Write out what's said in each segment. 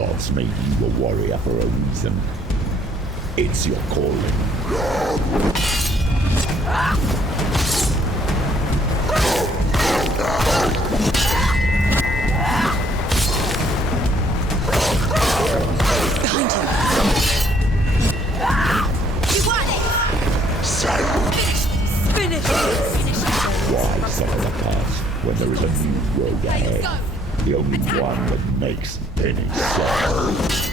gods made you a warrior for a reason. It's your calling. Behind you. You want it! Finish! Why suffer the past when there is a new road ahead? The only one that makes any sense.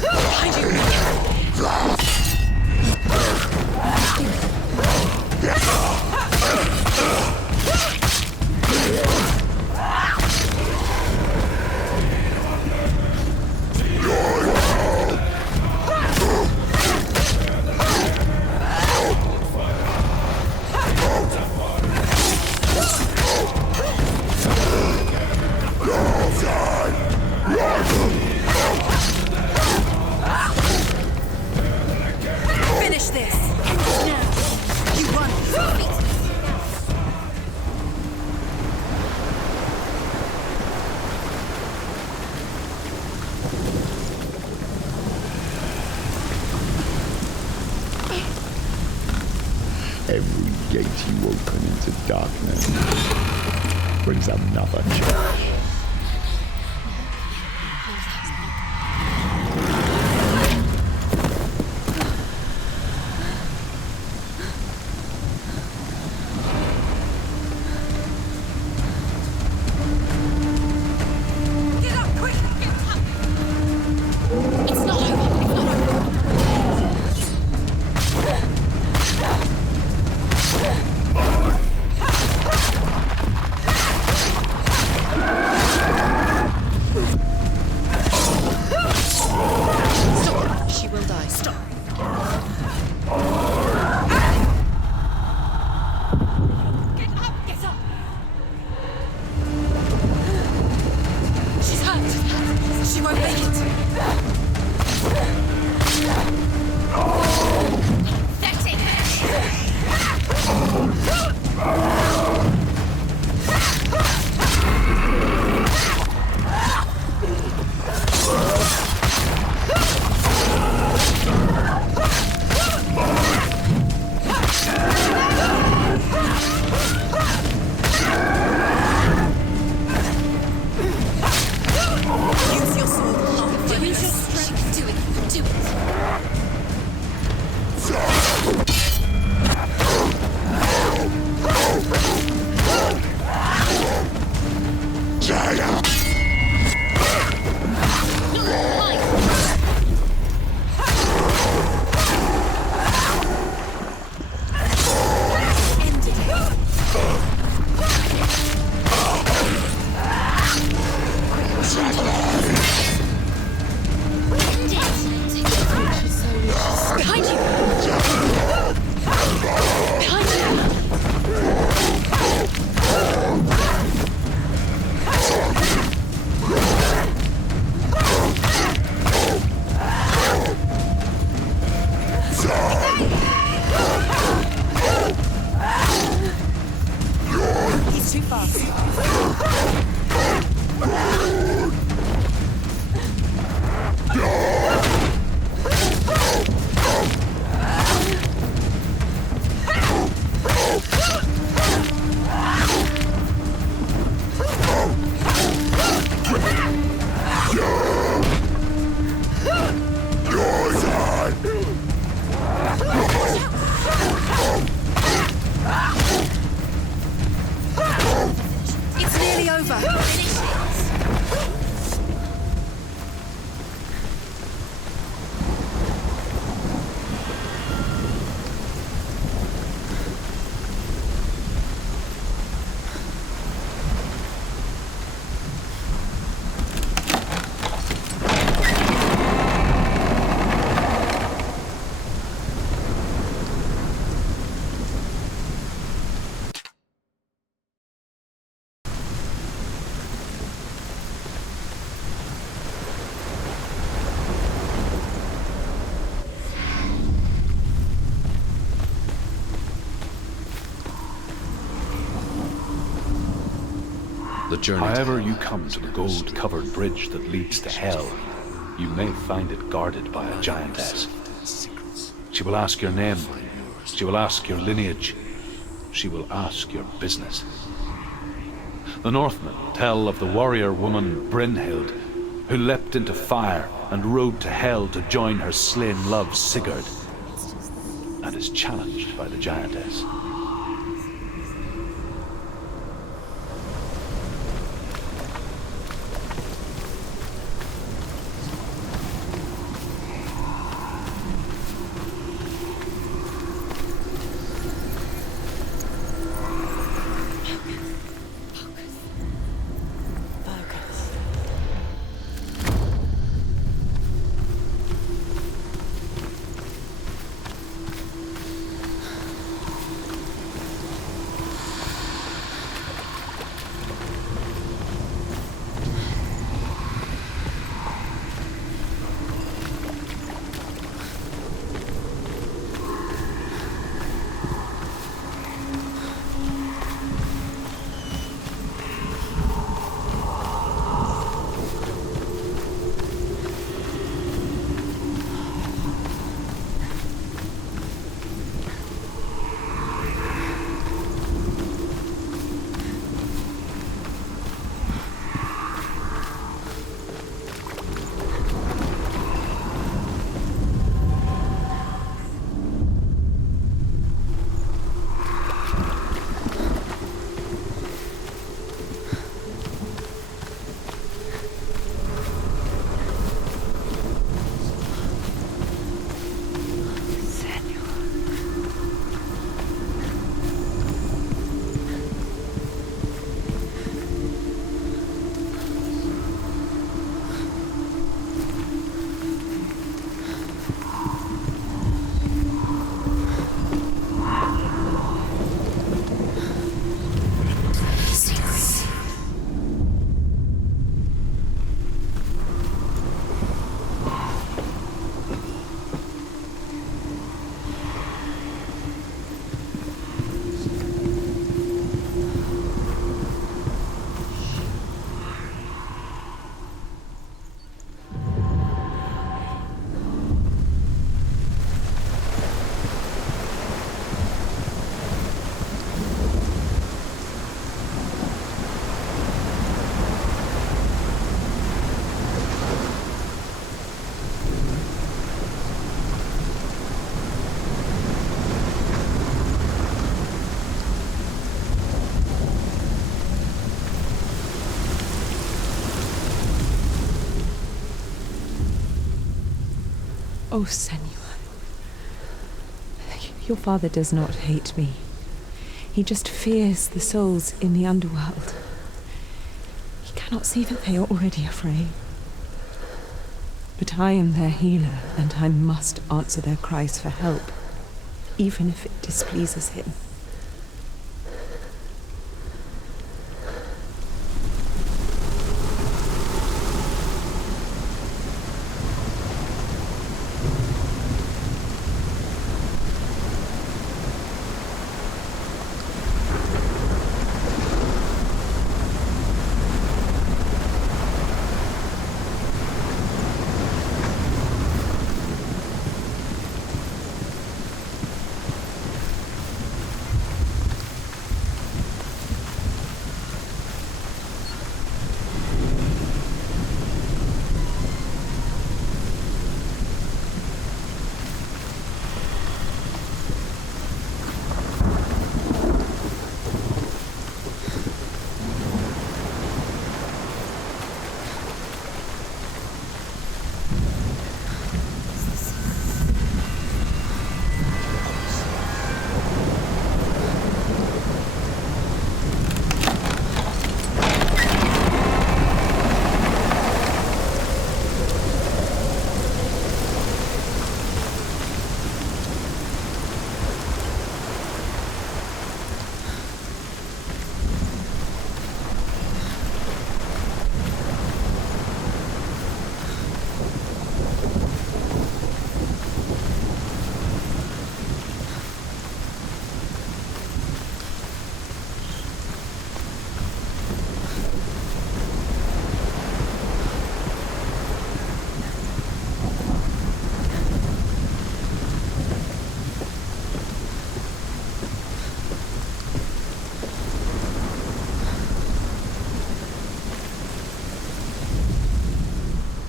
Behind you! Finish this! Now! You won! Every gate you open into darkness brings another change. Get up, quick! Get up! It's not over. Stop! She will die. Stop! Get up! Get up! She's hurt. She won't make it. That's it. Use your sword. Use your strength. Do it. Do it. Behind you! Behind you! He's too fast. It's The journey. However you come to the gold-covered bridge that leads to hell, you may find it guarded by a giantess. She will ask your name. She will ask your lineage. She will ask your business. The Northmen tell of the warrior woman Brynhild, who leapt into fire and rode to hell to join her slain love Sigurd, and is challenged by the giantess. Oh, Senua. Your father does not hate me. He just fears the souls in the underworld. He cannot see that they are already afraid. But I am their healer, and I must answer their cries for help, even if it displeases him.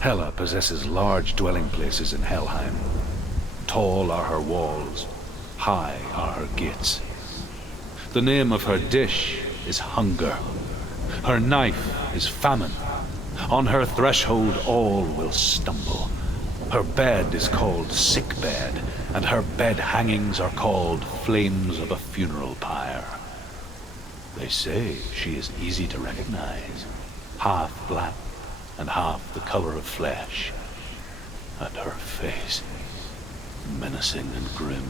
Hela possesses large dwelling places in Helheim. Tall are her walls, high are her gates. The name of her dish is hunger. Her knife is famine. On her threshold all will stumble. Her bed is called sick bed, and her bed hangings are called flames of a funeral pyre. They say she is easy to recognize, half black and half the color of flesh, and her face menacing and grim.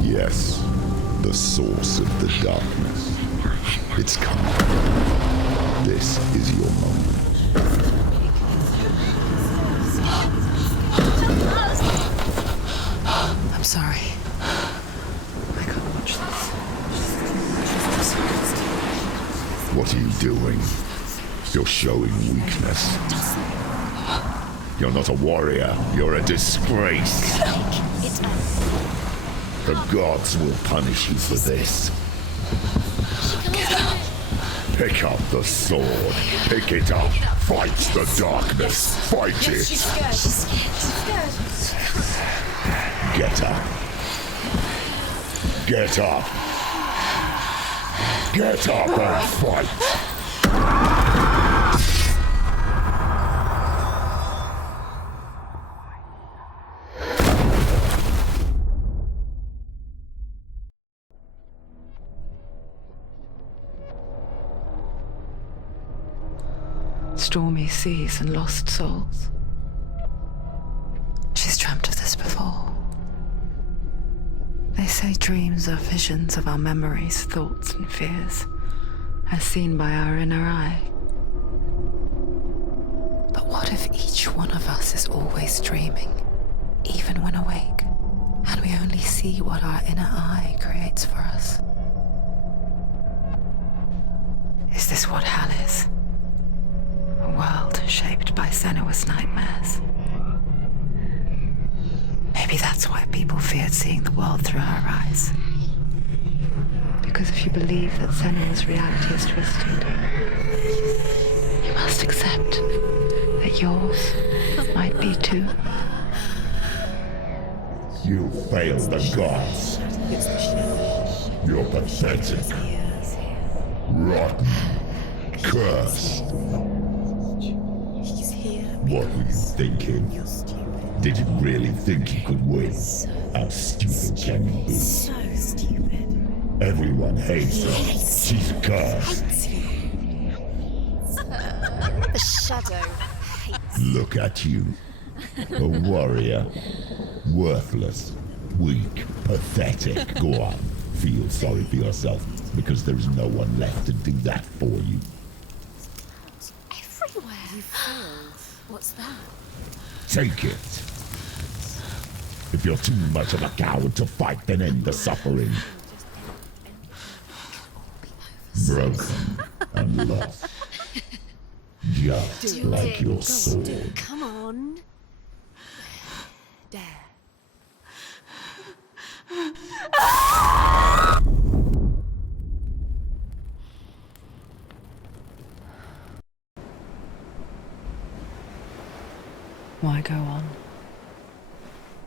Yes, the source of the darkness. It's coming. This is your moment. I'm sorry. I can't watch this. What are you doing? You're showing weakness. You're not a warrior. You're a disgrace. The gods will punish you for this. Pick up the sword. Pick it up. Fight the darkness. Fight it. She's scared. Get up. Get up. Get up and fight. Stormy seas and lost souls. She's dreamt of this before. They say dreams are visions of our memories, thoughts and fears, as seen by our inner eye. But what if each one of us is always dreaming, even when awake, and we only see what our inner eye creates for us? Is this what hell is? A world shaped by Senua's nightmares. Maybe that's why people feared seeing the world through her eyes. Because if you believe that Senua's reality is twisted, you must accept that yours might be too. You failed the gods. You're pathetic. Rotten. Cursed. What were you thinking? Did you really think you could win? How stupid can you be? So stupid. Everyone hates her. She's cursed. The shadow hates. Look at you. A warrior. Worthless. Weak. Pathetic. Go on. Feel sorry for yourself, because there is no one left to do that for you. Everywhere. You failed. What's that? Take it. If you're too much of a coward to fight, then end the suffering. Broken and lost. Just like your sword. Come on. Dare. Why go on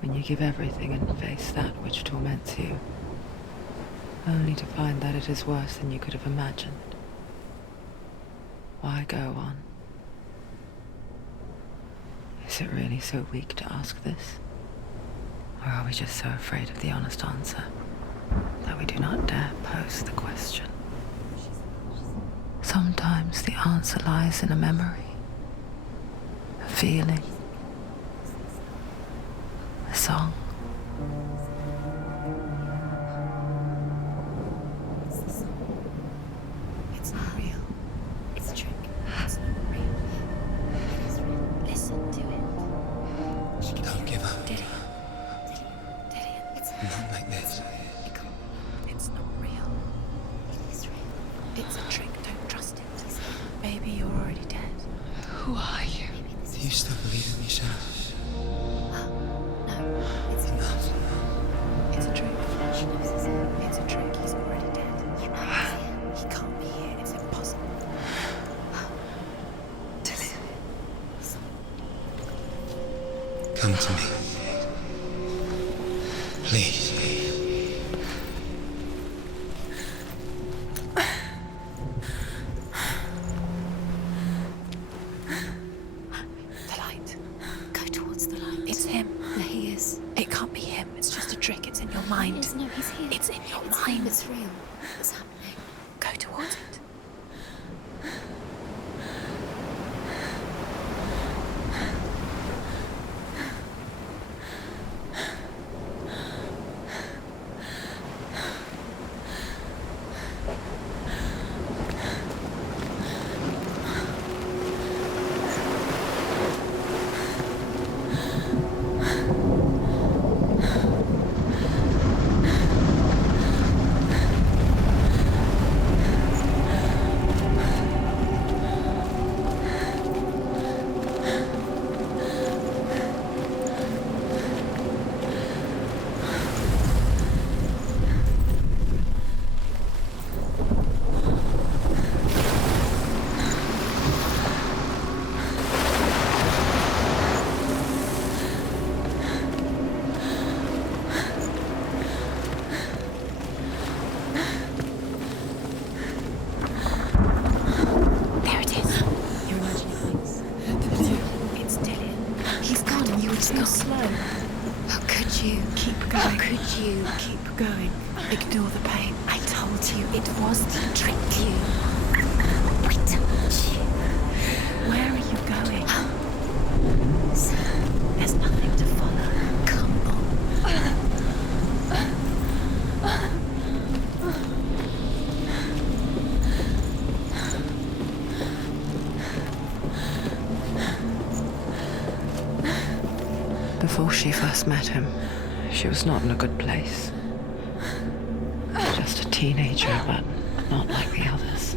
when you give everything and face that which torments you, only to find that it is worse than you could have imagined? Why go on? Is it really so weak to ask this? Or are we just so afraid of the honest answer that we do not dare pose the question? Sometimes the answer lies in a memory, a feeling, a song. It's not real. It's a trick. It's not real. It is real. Listen to it. Don't give up. Did it? It's Not like this. It's not real. It is real. It's a trick. Don't trust it. Maybe you're already dead. Who are you? Do you still believe in me, Senua? No, it's Enough. It's a trick. It's a trick. He's already dead. He can't be here. It's impossible. Come to me. Please. The light. Go towards the light. It's him. There he is. It can't be him. It's just a trick. It's in your mind. No, he's here. It's in your mind. It's real. It's happening. Go towards it. There it is. You're imagining things. It's Dillian. He's gone. You were too slow. How could you? Keep going. How could you? Keep going. Ignore the pain. I told you it was to trick you. I told you. Where are you going? See, there's nothing to follow. Come on. Before she first met him, she was not in a good place. Just a teenager, but not like the others.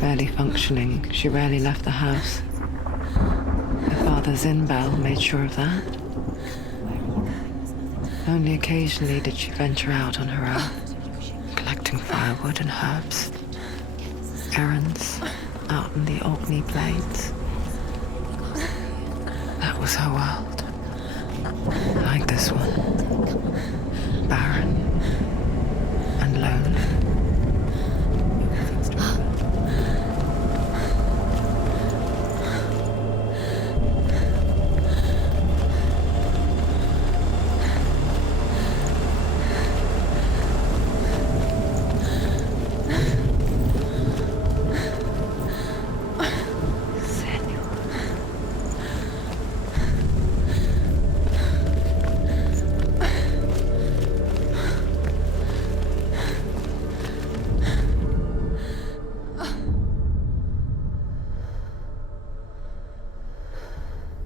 Barely functioning, she rarely left the house. Her father's in-bell made sure of that. Only occasionally did she venture out on her own, collecting firewood and herbs. Errands out in the Orkney Plains. That was her world. Like this one. Barren and lonely.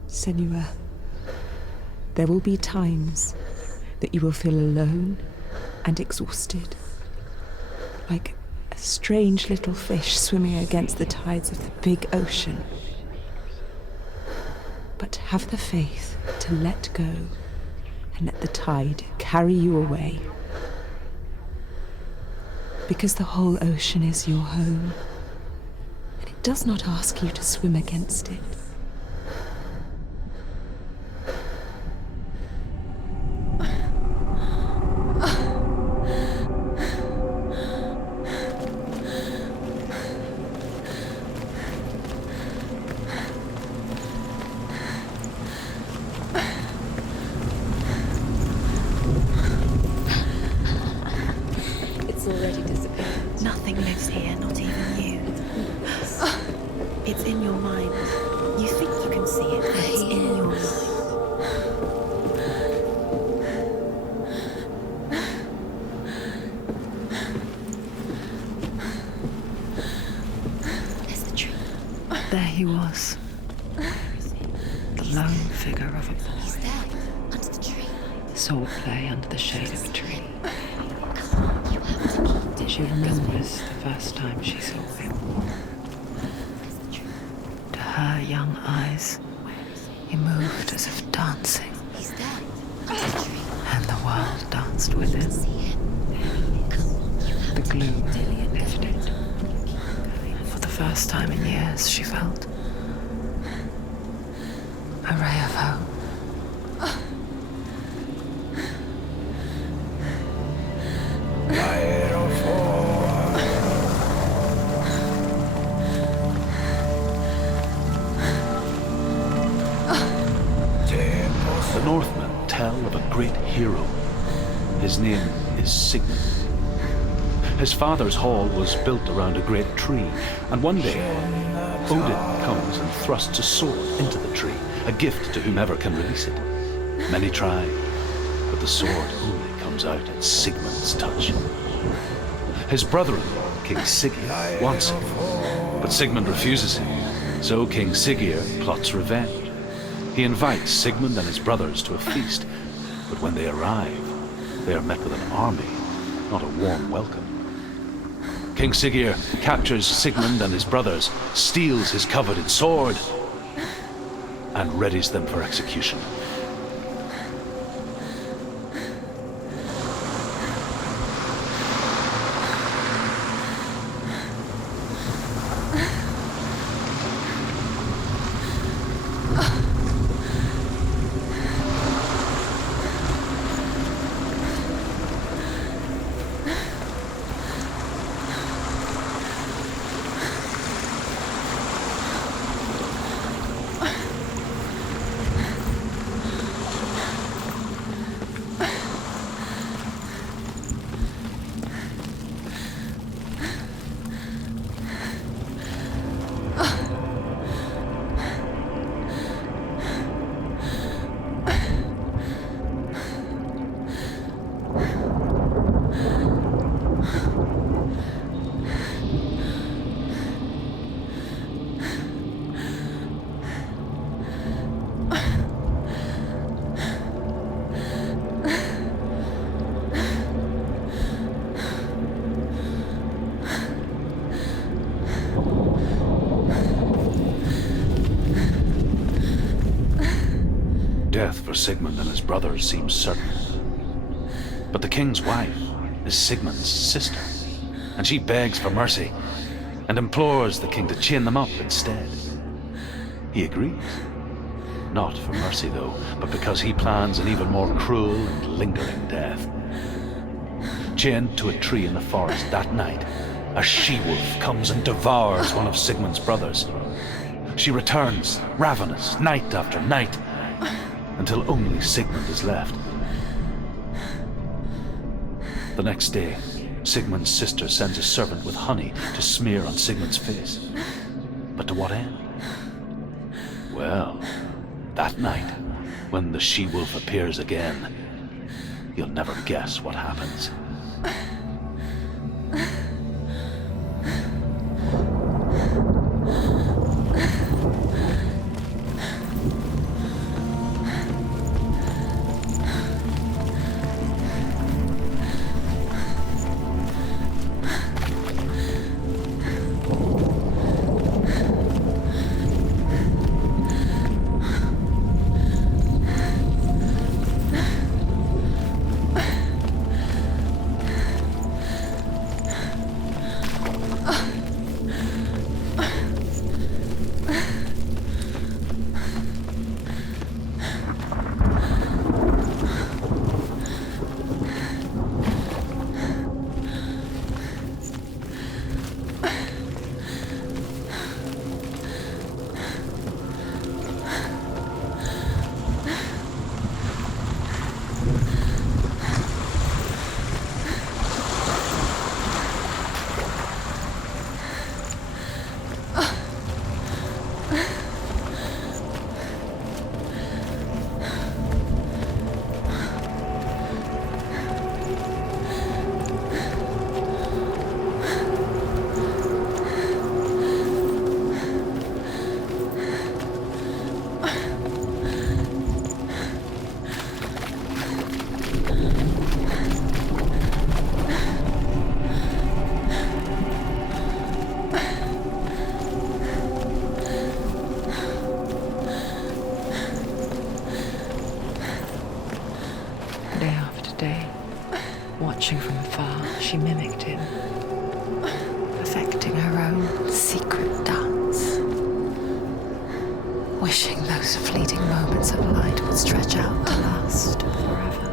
Senua, there will be times that you will feel alone and exhausted, like a strange little fish swimming against the tides of the big ocean. But have the faith to let go and let the tide carry you away. Because the whole ocean is your home, and it does not ask you to swim against it. Nothing lives here, not It's in your mind. You think you can see it, but it's in your mind. There's the tree. There he was, the lone figure of a He's boy. there, under the tree. Sword play under the shade of a tree. Come on, you have to keep She remembers the first time she saw him. To her young eyes, he moved as if dancing, He's there, under the tree. and the world danced with him. See him. Come on, you have The to gloom keep doing it. lifted. For the first time in years, she felt a ray of hope. The Northmen tell of a great hero. His name is Sigmund. His father's hall was built around a great tree, and one day Odin comes and thrusts a sword into the tree, a gift to whomever can release it. Many try, but the sword only comes out at Sigmund's touch. His brother-in-law, King Siggeir, wants it, but Sigmund refuses him, so King Siggeir plots revenge. He invites Sigmund and his brothers to a feast, but when they arrive, they are met with an army, not a warm welcome. King Siggeir captures Sigmund and his brothers, steals his coveted sword, and readies them for execution. Death for Sigmund and his brothers seems certain. But the king's wife is Sigmund's sister, and she begs for mercy and implores the king to chain them up instead. He agrees. Not for mercy, though, but because he plans an even more cruel and lingering death. Chained to a tree in the forest that night, a she-wolf comes and devours one of Sigmund's brothers. She returns, ravenous, night after night, until only Sigmund is left. The next day, Sigmund's sister sends a servant with honey to smear on Sigmund's face. But to what end? Well, that night, when the she-wolf appears again, you'll never guess what happens. Watching from afar, she mimicked him, perfecting her own secret dance, wishing those fleeting moments of light would stretch out to last forever.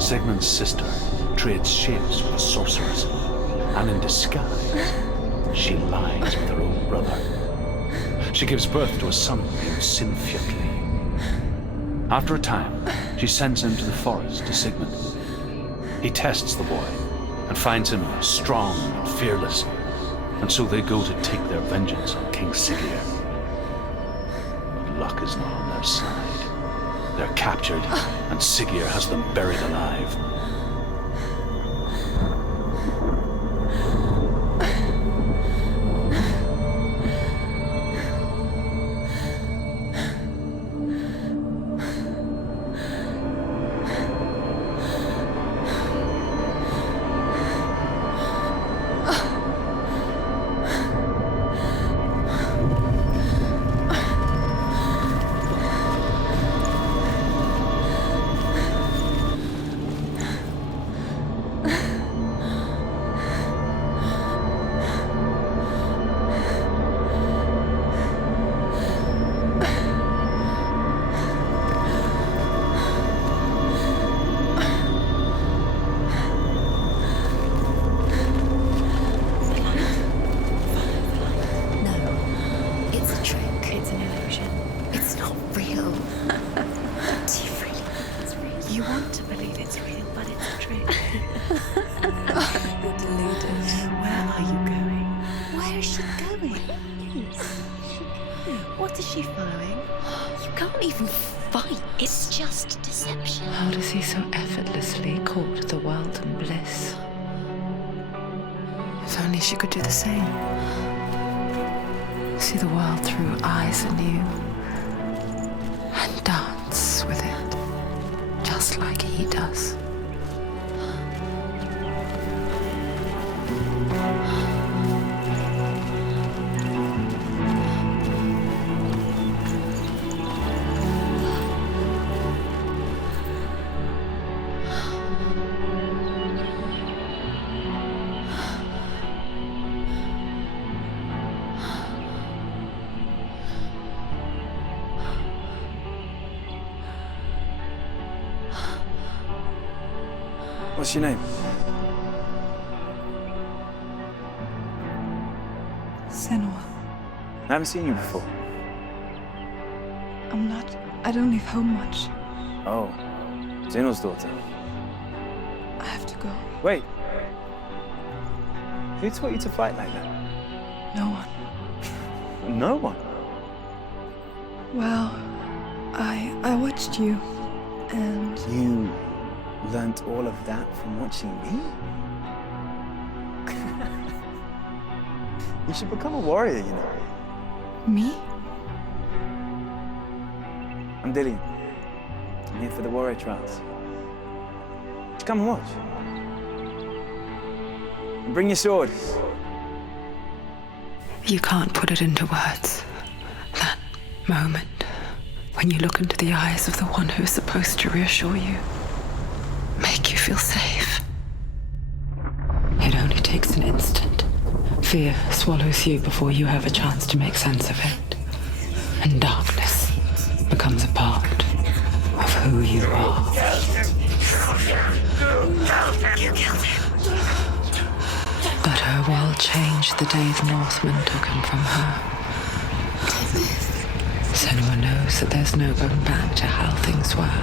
Sigmund's sister trades shapes with a sorceress, and in disguise, she lies with her own brother. She gives birth to a son named Sinfjotli. After a time, she sends him to the forest to Sigmund. He tests the boy and finds him strong and fearless, and so they go to take their vengeance on King Siggeir. But luck is not on their side. They're captured, and Siggeir has them buried alive. What is she following? You can't even fight. It's just deception. How does he so effortlessly court the world and bliss? If only she could do the same. See the world through eyes anew and dance with it, just like he does. What's your name? Senua. I haven't seen you before. I don't leave home much. Oh, Zeno's daughter. I have to go. Wait. Who taught you to fight like that? No one. No one. Well, I watched you, and You learnt all of that from watching me? You should become a warrior, you know. me? I'm Dillian. I'm here for the warrior trials. Come and watch. And bring your sword. You can't put it into words. That moment when you look into the eyes of the one who is supposed to reassure you, make you feel safe. It only takes an instant. Fear swallows you before you have a chance to make sense of it. And darkness becomes a part of who you are. You killed him. But her world changed the day the Northmen took him from her. Senua knows that there's no going back to how things were.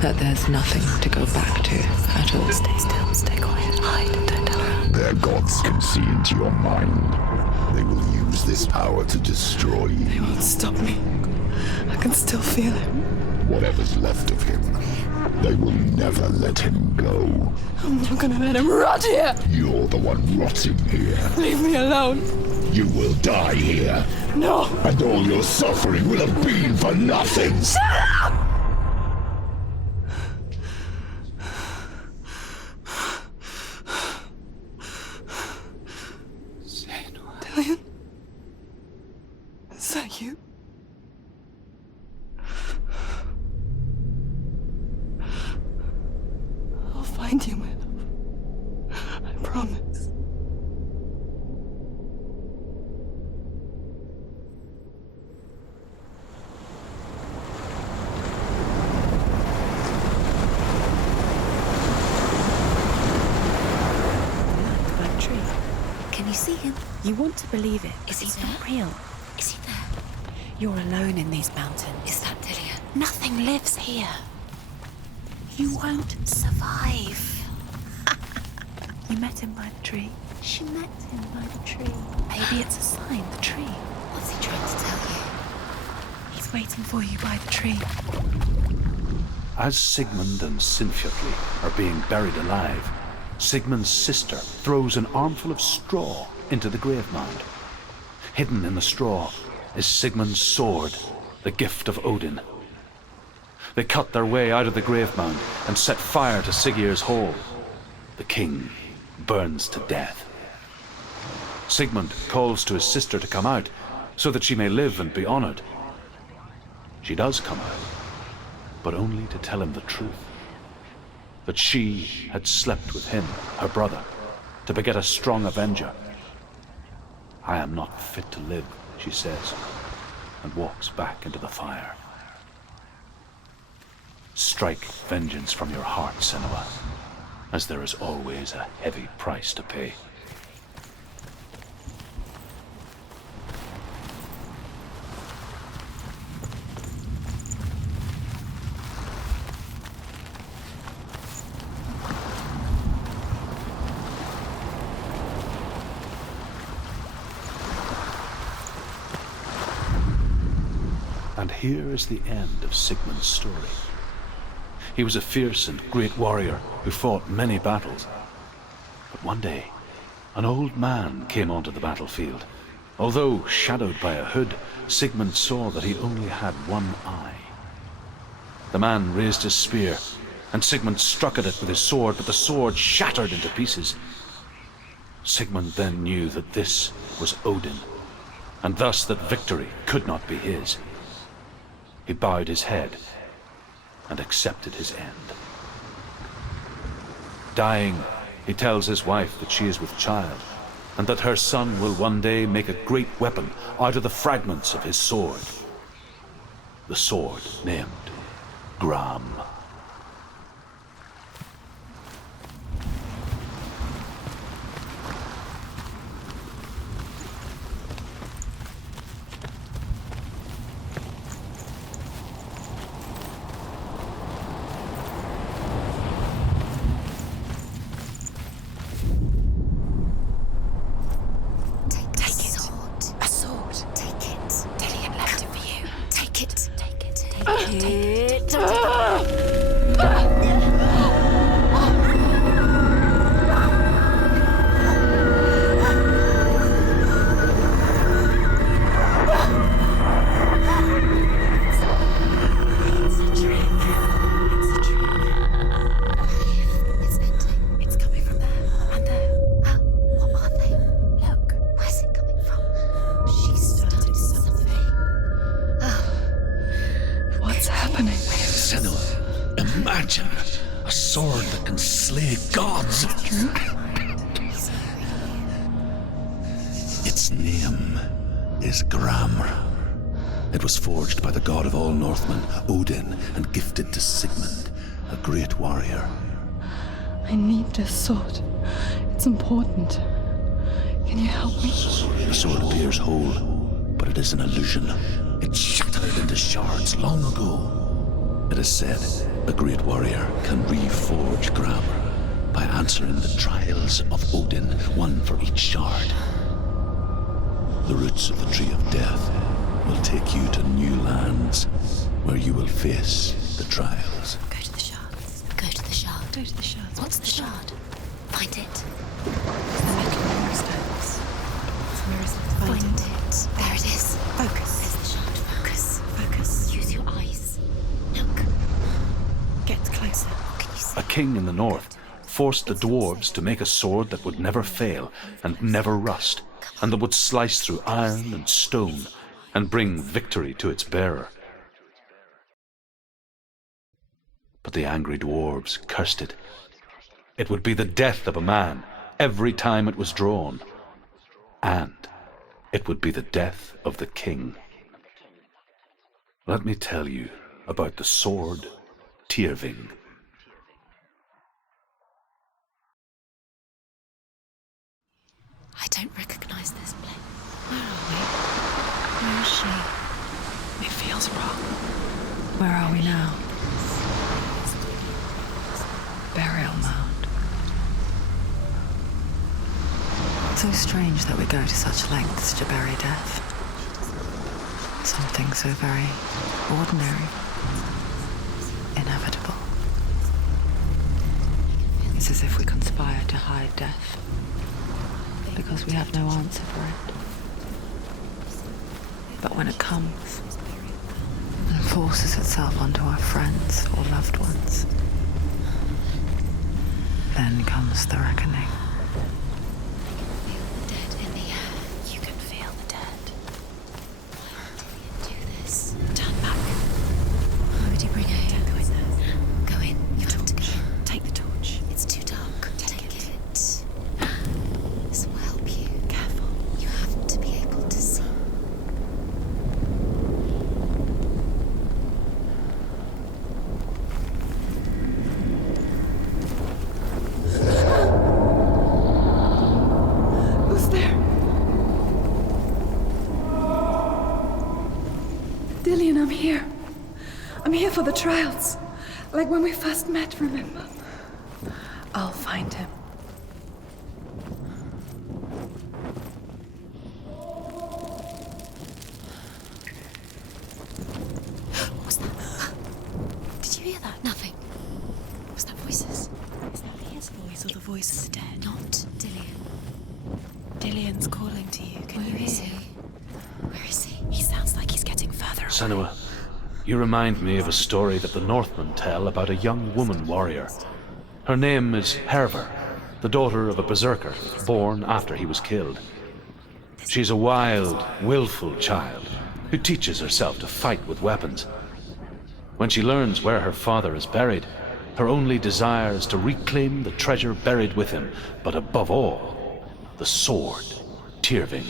That there's nothing to go back to at all. Stay still, stay quiet, hide, don't tell her. Their gods can see into your mind. They will use this power to destroy you. They won't stop me. I can still feel him. Whatever's left of him, they will never let him go. I'm not gonna let him rot here. You're the one rotting here. Leave me alone. You will die here. No. And all your suffering will have been for nothing. Shut up! Dillian? Is that you. I'll find you, my love. I promise. Can you see him? You want to believe it. Is he It's there? not real. Is he there? You're alone in these mountains. Is that Dillian? Nothing lives here. You won't survive. You met him by the tree. She met him by the tree. Maybe it's a sign, the tree. What's he trying to tell you? He's waiting for you by the tree. As Sigmund and Sinfjotli are being buried alive, Sigmund's sister throws an armful of straw into the grave mound. Hidden in the straw is Sigmund's sword, the gift of Odin. They cut their way out of the grave mound and set fire to Siggeir's hall. The king burns to death. Sigmund calls to his sister to come out so that she may live and be honored. She does come out, but only to tell him the truth. That she had slept with him, her brother, to beget a strong avenger. I am not fit to live, she says, and walks back into the fire. Strike vengeance from your heart, Senua, as there is always a heavy price to pay. And here is the end of Sigmund's story. He was a fierce and great warrior who fought many battles. But one day, an old man came onto the battlefield. Although shadowed by a hood, Sigmund saw that he only had one eye. The man raised his spear, and Sigmund struck at it with his sword, but the sword shattered into pieces. Sigmund then knew that this was Odin, and thus that victory could not be his. He bowed his head and accepted his end. Dying, he tells his wife that she is with child, and that her son will one day make a great weapon out of the fragments of his sword. The sword named Gram. A sword that can slay gods. Its name is Gram. It was forged by the god of all Northmen, Odin, and gifted to Sigmund, a great warrior. I need this sword. It's important. Can you help me? The sword appears whole, but it is an illusion. It shattered into shards long ago. It is said a great warrior can reforge Gram by answering the trials of Odin, one for each shard. The roots of the Tree of Death will take you to new lands where you will face the trials. Go to the shards. Go to the shard. Go to the shards. What's the shard? Find it. The metal mirror stones. Where is it? Find it. There it is. Focus. There's the shard. Focus. Focus. Use your eyes. Look. Get closer. Can you see? A king in the north forced the dwarves to make a sword that would never fail and never rust, and that would slice through iron and stone, and bring victory to its bearer. But the angry dwarves cursed it. It would be the death of a man every time it was drawn, and it would be the death of the king. Let me tell you about the sword Tyrving. I don't recognize this place. Where are we? Where is she? It feels wrong. Where are we now? Burial mound. So strange that we go to such lengths to bury death. Something so very ordinary, inevitable. It's as if we conspire to hide death, because we have no answer for it. But when it comes and forces itself onto our friends or loved ones, then comes the reckoning. Feel the dead in the air. You can feel the dead. Why did he do this? Turn back. Why would he bring her here? Go in there. Go in. You have to go in. Take the torch. It's too dark. Take it. This will help you. Careful. You have to be able to see. Who's there? Dillian, I'm here. I'm here for the trials. Like when we first met, remember? I'll find him. What was that? Did you hear that? Nothing. Was that voices? Is that his voice or the voice of the dead? Not Dillian. Dillian's calling to you. Can you hear him? Where is he? He sounds like he's getting further away. Senua, you remind me of a story that the Northmen tell about a young woman warrior. Her name is Herver, the daughter of a berserker born after he was killed. She's a wild, willful child who teaches herself to fight with weapons. When she learns where her father is buried, her only desire is to reclaim the treasure buried with him, but above all, the sword Tyrving.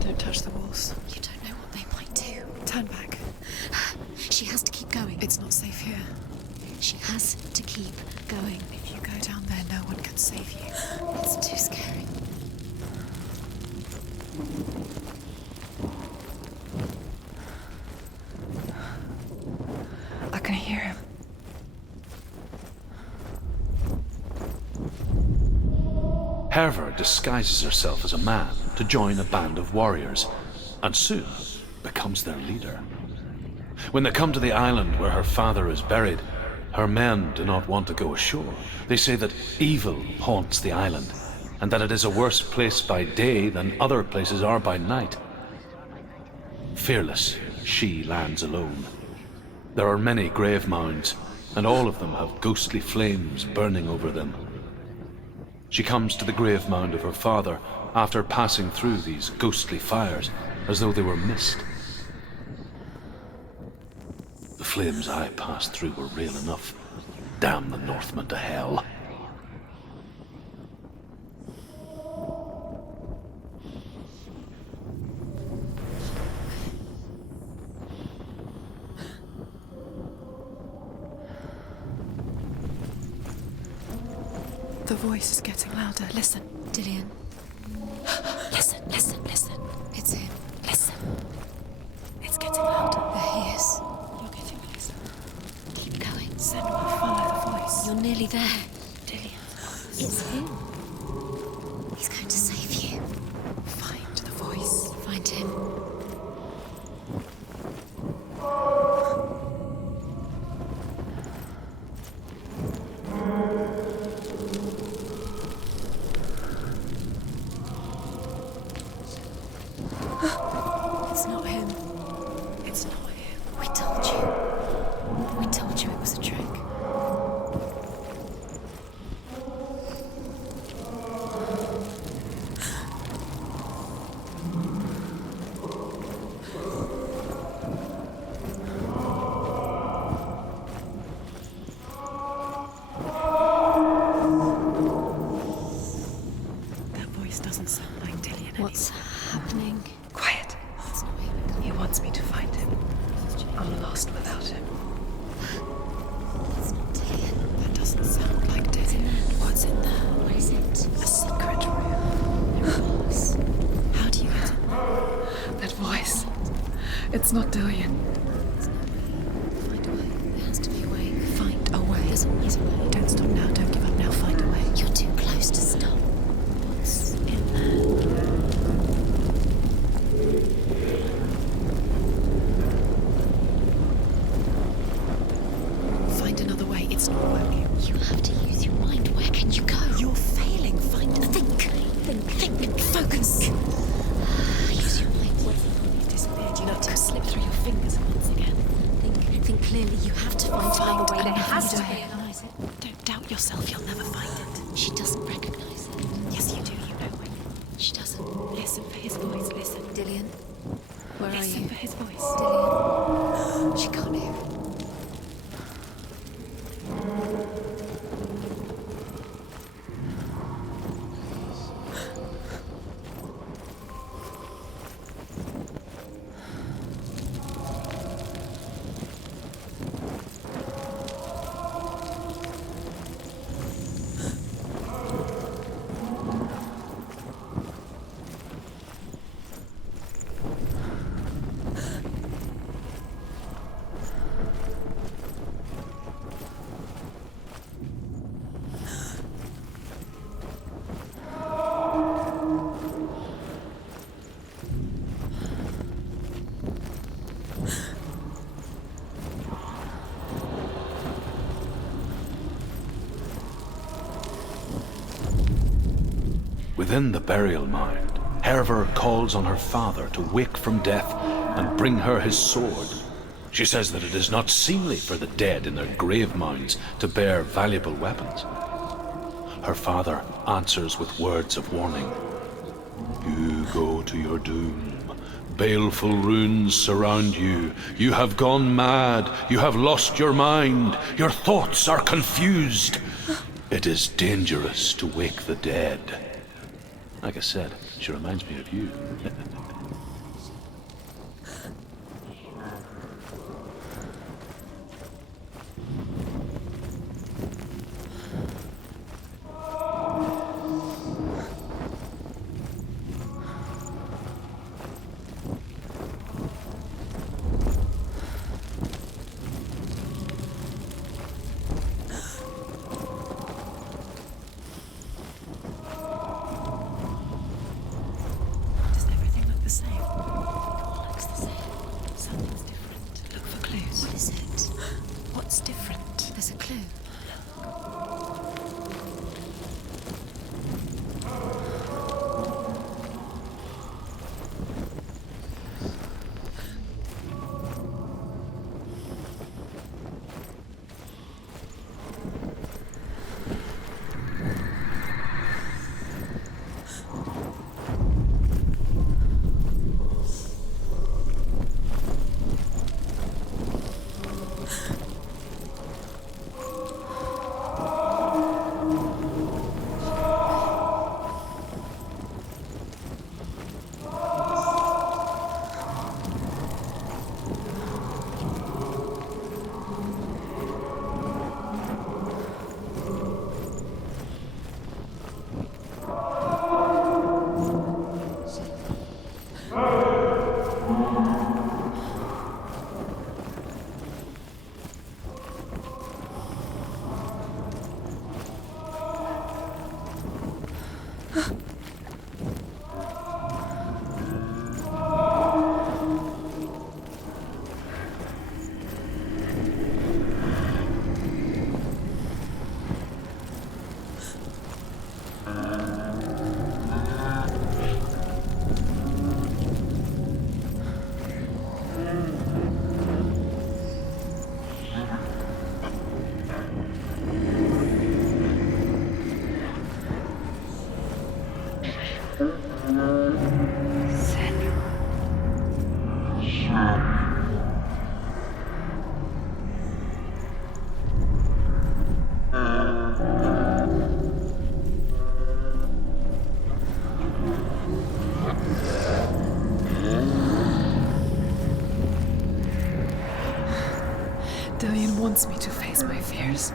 Don't touch the walls. You don't know what they might do. Turn back. She has to keep going. It's not safe here. She has to keep going. If you go down there, no one can save you. It's too scary. I can hear him. Herver disguises herself as a man to join a band of warriors, and soon becomes their leader. When they come to the island where her father is buried, her men do not want to go ashore. They say that evil haunts the island, and that it is a worse place by day than other places are by night. Fearless, she lands alone. There are many grave mounds, and all of them have ghostly flames burning over them. She comes to the grave mound of her father after passing through these ghostly fires as though they were mist. The flames I passed through were real enough. Damn the Northmen to hell. The voice is getting louder. Listen. Dillian. Listen, listen, listen. It's him. Listen. It's getting louder. There he is. You're getting closer. Keep going. Senua, follow the voice. You're nearly there. Dillian. It's him. He's going to save you. Find the voice. Find him. lost without him. It's not Dillian. That doesn't sound like Dillian. What's in there? What is it? A secret room. Rose. How do you get in there? That voice. It's not Dillian. Find a way. There has to be a way. Find a way. There's always a way. Don't stop now. Don't give up now. Find a way. You're too close to stop. What's in there? Find another way. It's not working. You have to use your mind. Where can you go? You're failing. Find a Think. Focus. Use your mind. You've disappeared. You let him slip through your fingers once again. Think clearly. You have to find another way. and There has to find a be way. another way. Don't doubt yourself. You'll never find it. She doesn't recognize it. Yes, you do. You know it. She doesn't. Listen for his voice. Listen. Dillian, where are Listen you? for his voice. Dillian. She can't hear it. Within the burial mound, Hervor calls on her father to wake from death and bring her his sword. She says that it is not seemly for the dead in their grave mounds to bear valuable weapons. Her father answers with words of warning. You go to your doom. Baleful runes surround you. You have gone mad. You have lost your mind. Your thoughts are confused. It is dangerous to wake the dead. Like I said, she reminds me of you. Does everything look the same? Looks the same. Something's different. Look for clues. What is it? What's different? There's a clue. Dillian wants me to face my fears.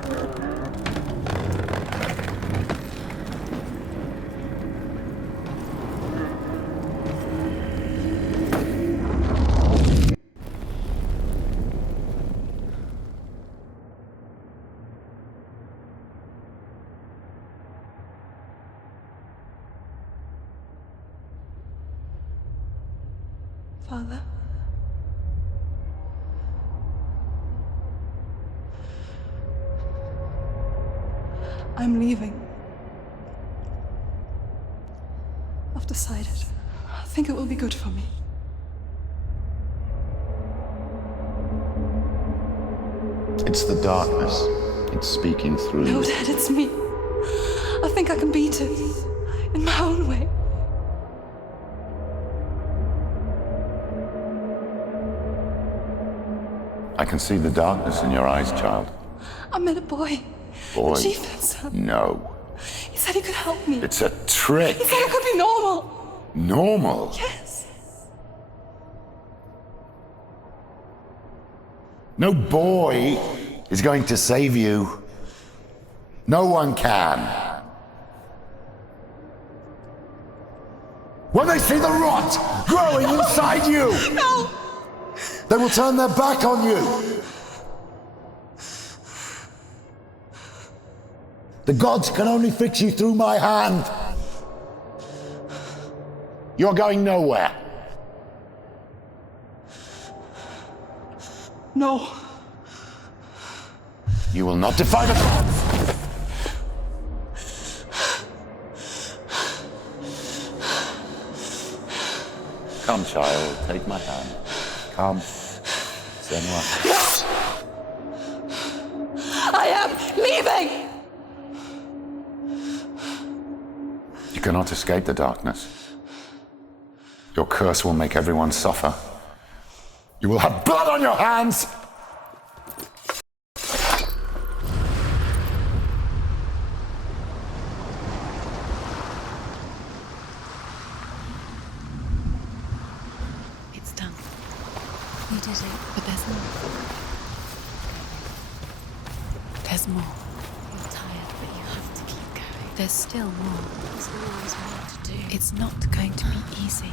Father? I'm leaving. I've decided. I think it will be good for me. It's the darkness. It's speaking through No, you. Dad, it's me. I think I can beat it. In my own way. I can see the darkness in your eyes, child. I met a boy. Boy. The chief and son. No. He said he could help me. It's a trick. He said I could be normal. Normal? Yes. No boy is going to save you. No one can. When they see the rot growing inside you, No! they will turn their back on you. The gods can only fix you through my hand. You're going nowhere. No. You will not defy the gods. Come, child, take my hand. Come. Senua. I am leaving! You cannot escape the darkness. Your curse will make everyone suffer. You will have blood on your hands! It's done. We did it, but there's more. There's more. You're tired, but you have to keep going. There's still more. There's always more to do. It's not going to be easy.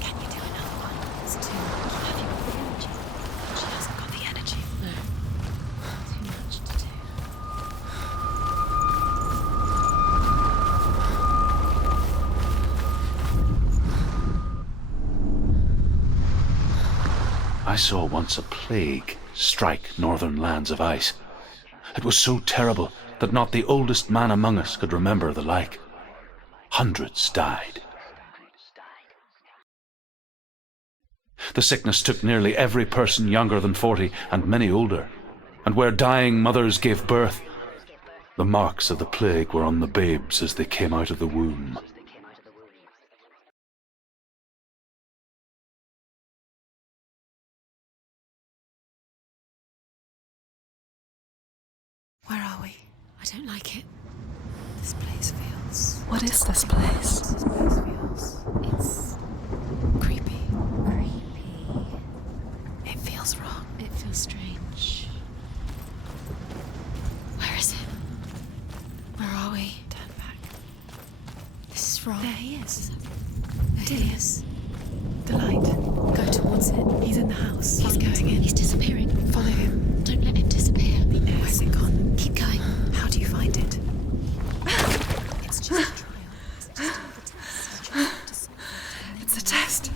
Can you do another one? It's too much. Have you got the energy? She hasn't got the energy. No. Too much to do. I saw once a plague strike northern lands of ice. It was so terrible that not the oldest man among us could remember the like. Hundreds died. The sickness took nearly every person younger than 40 and many older, and where dying mothers gave birth, the marks of the plague were on the babes as they came out of the womb. Where are we? I don't like it. This place feels... What is this place? This place feels... It's... creepy. Creepy. It feels wrong. It feels strange. Where is it? Where are we? Turn back. This is wrong. There he is. There he is. The light. Go towards it. He's in the house. He's going in. He's disappearing. Follow him. Don't let him disappear. Where's it gone? Keep going. How do you find it? It's just a trial. It's just another test. It's a test.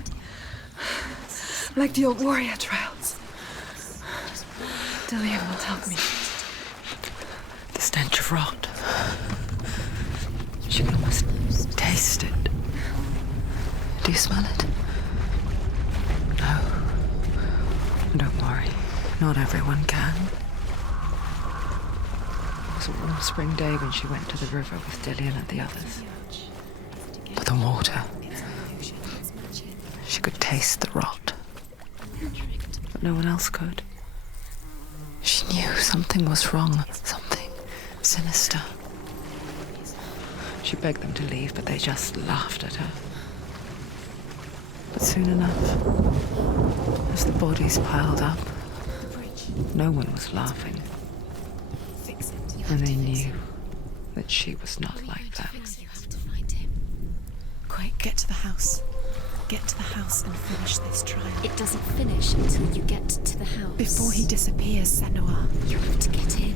Like the old warrior trials. Dillian will help me. The stench of rot. She can almost taste it. Do you smell it? No. Don't worry. Not everyone can. It was a warm spring day when she went to the river with Dillian and the others. But the water, she could taste the rot. But no one else could. She knew something was wrong, something sinister. She begged them to leave, but they just laughed at her. But soon enough. As the bodies piled up, no one was laughing. Fix it. And they knew that she was not like them. You have to find him. Quick, get to the house. Get to the house and finish this trial. It doesn't finish until you get to the house. Before he disappears, Senua. You have to get in.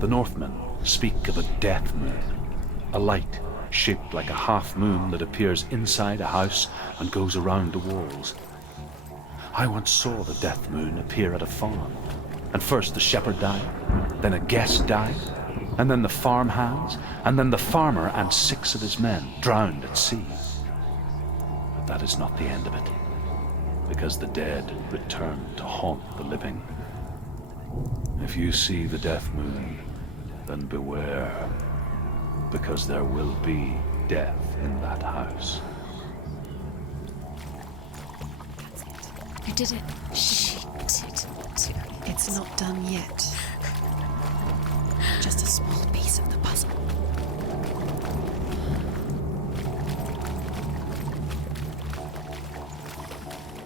The Northmen speak of a death moon, a light shaped like a half moon that appears inside a house and goes around the walls. I once saw the death moon appear at a farm, and first the shepherd died, then a guest died, and then the farm hands, and then the farmer and 6 of his men drowned at sea. But that is not the end of it, because the dead return to haunt the living. If you see the death moon, then beware, because there will be death in that house. You did it. She did it. It's not done yet. Just a small piece of the puzzle.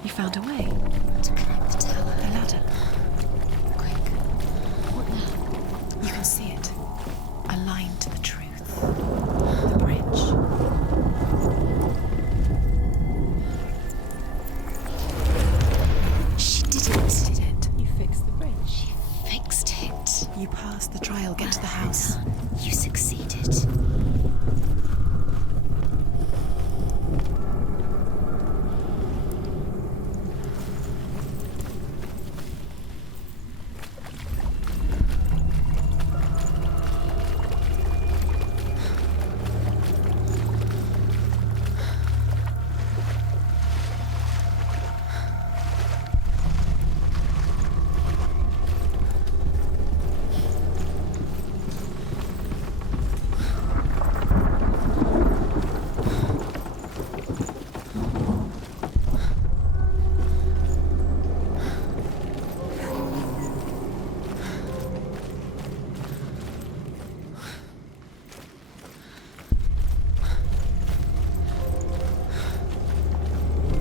You found a way To climb the tower. the ladder. Quick. What now? You can see it. Aligned to the truth. The bridge. She did it. Did it. You fixed the bridge. She fixed it. You passed the trial. Get to the house. You succeeded.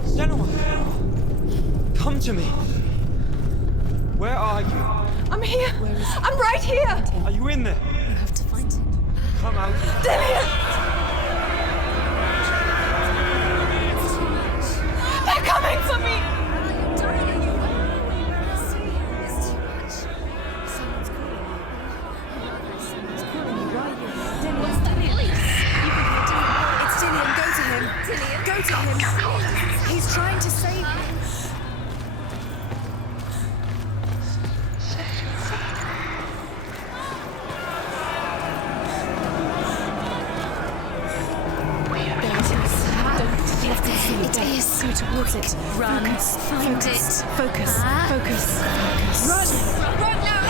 Senua! Come to me! Where are you? I'm here. I'm right here. Are you in there? You have to find it. Come out. They're coming for me. It's too much. Someone's calling you. Someone's calling you. Why are you? What's that voice? You can hear Dillian. It's Dillian. Go to him. Dillian. Go to him. He's trying to save you. It is. Go towards it. Run. Find Focus. it. Focus. Focus. Run. Run now.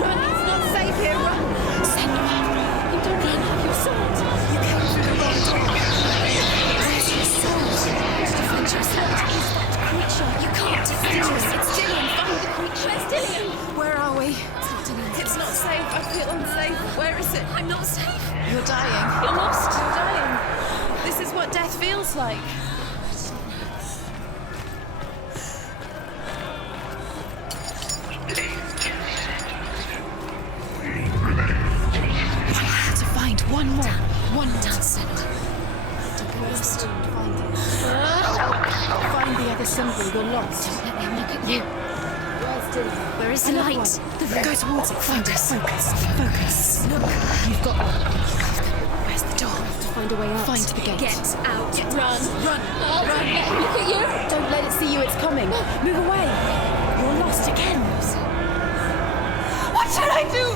Run. It's not safe here. Run. Senua. You don't run. Your sword. You came through the wrong door. Where's your sword? Defend yourself. Is that creature? You can't defend yourself. It's Dillian. Find the creature. Where's Dillian? Where are we? It's not Dillian. It's not safe. I feel unsafe. Where is it? I'm not safe. You're dying. You're lost. You're dying. This is what death feels like. I have to find one more. One more. Danson. Lost. Find the other symbol. You're lost. Don't let them look at you. Where is the Another light? one. The Go towards it. Focus. Focus. Look. You've got one. Where's the door? Find a way out. Find the gate. Get out. Run. Run. Run. Look at you. Don't let it see you. It's coming. Move away. You're lost again. What should I do?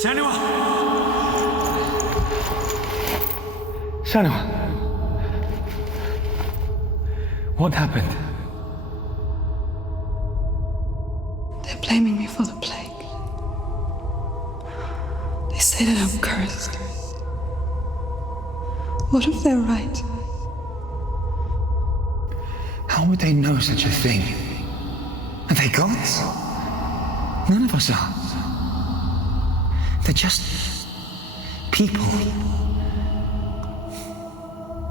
Senua! Senua! What happened? They're blaming me for the plague. They say that I'm cursed. What if they're right? How would they know such a thing? Are they gods? None of us are. They're just people.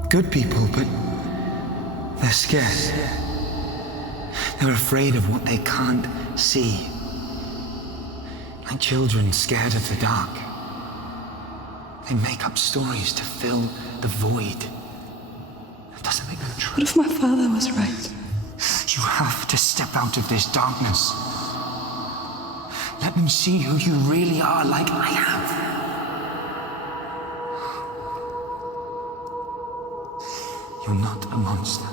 Good people, but they're scared. They're afraid of what they can't see. Like children scared of the dark. They make up stories to fill the void. That doesn't make them true. What if my father was right? You have to step out of this darkness. Let them see who you really are, like I have. You're not a monster.